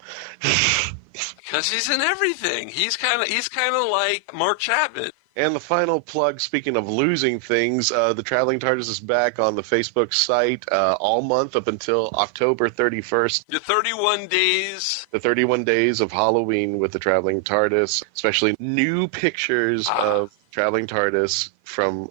Because he's in everything. He's kind of like Mark Chapman. And the final plug, speaking of losing things, the Traveling TARDIS is back on the Facebook site all month up until October 31st. The 31 days. The 31 days of Halloween with the Traveling TARDIS, especially new pictures of Traveling TARDIS from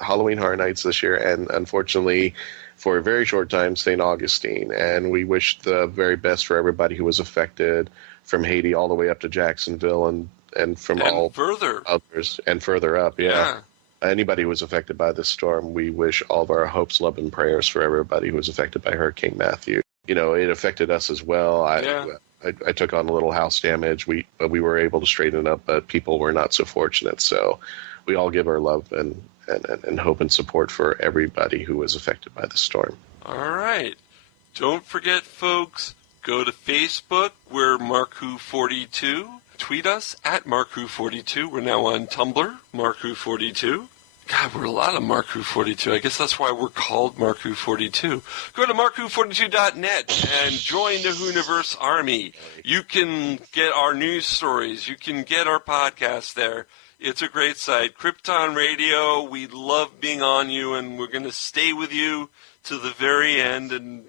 Halloween Horror Nights this year, and unfortunately, for a very short time, St. Augustine. And we wish the very best for everybody who was affected from Haiti all the way up to Jacksonville and from all further others and further up. Yeah. Anybody who was affected by this storm, we wish all of our hopes, love, and prayers for everybody who was affected by Hurricane Matthew. You know, it affected us as well. I took on a little house damage. We were able to straighten it up, but people were not so fortunate. So we all give our love and hope and support for everybody who was affected by the storm. All right. Don't forget, folks, go to Facebook. We're MarkWho42. Tweet us at MarkWho42. We're now on Tumblr, MarkWho42. God, we're a lot of MarkWho42. I guess that's why we're called MarkWho42. Go to markwho42.net and join the WHOniverse army. You can get our news stories. You can get our podcast there. It's a great site. Krypton Radio, we love being on you, and we're going to stay with you to the very end, and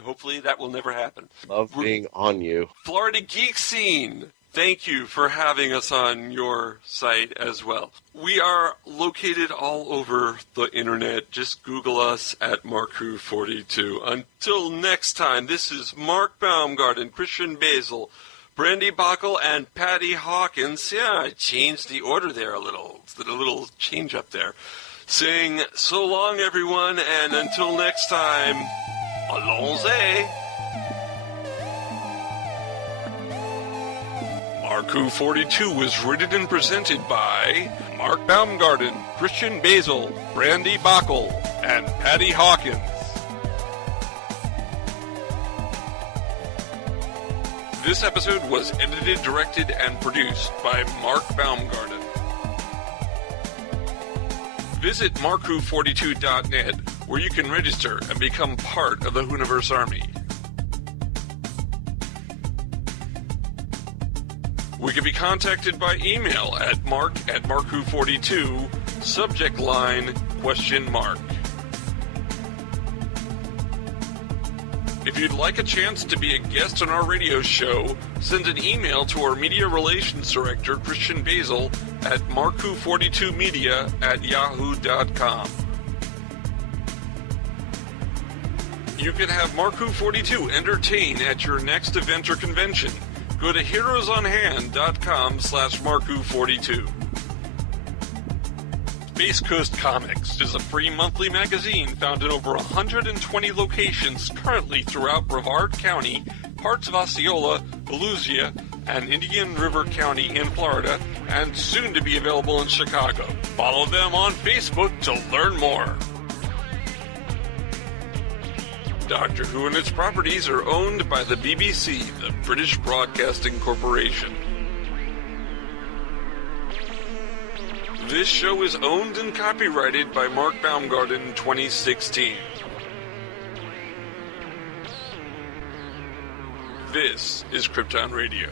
hopefully that will never happen. Love being on you. Florida Geek Scene. Thank you for having us on your site as well. We are located all over the internet. Just Google us at MarkWho42. Until next time, this is Mark Baumgarten, Christian-basel, brandi-bachle, and patty-hawkins. Yeah, I changed the order there a little. A little change up there. Saying so long, everyone, and until next time, allons-y. MarkWho42 was written and presented by Mark Baumgarten, Christian-basel, brandi-bachle, and patty-hawkins. This episode was edited, directed, and produced by Mark Baumgarten. Visit markwho42.net, where you can register and become part of the WHOniverse army. We can be contacted by email at mark@markwho42, subject line, ? If you'd like a chance to be a guest on our radio show, send an email to our media relations director, Christian-basel, at markwho42media@yahoo.com. You can have MarkWho42 entertain at your next event or convention. Go to heroesonhand.com/MarkWho42. Space Coast Comics is a free monthly magazine found in over 120 locations currently throughout Brevard County, parts of Osceola, Volusia, and Indian River County in Florida, and soon to be available in Chicago. Follow them on Facebook to learn more. Doctor Who and its properties are owned by the BBC, the British Broadcasting Corporation. This show is owned and copyrighted by Mark Baumgarten 2016. This is Krypton Radio.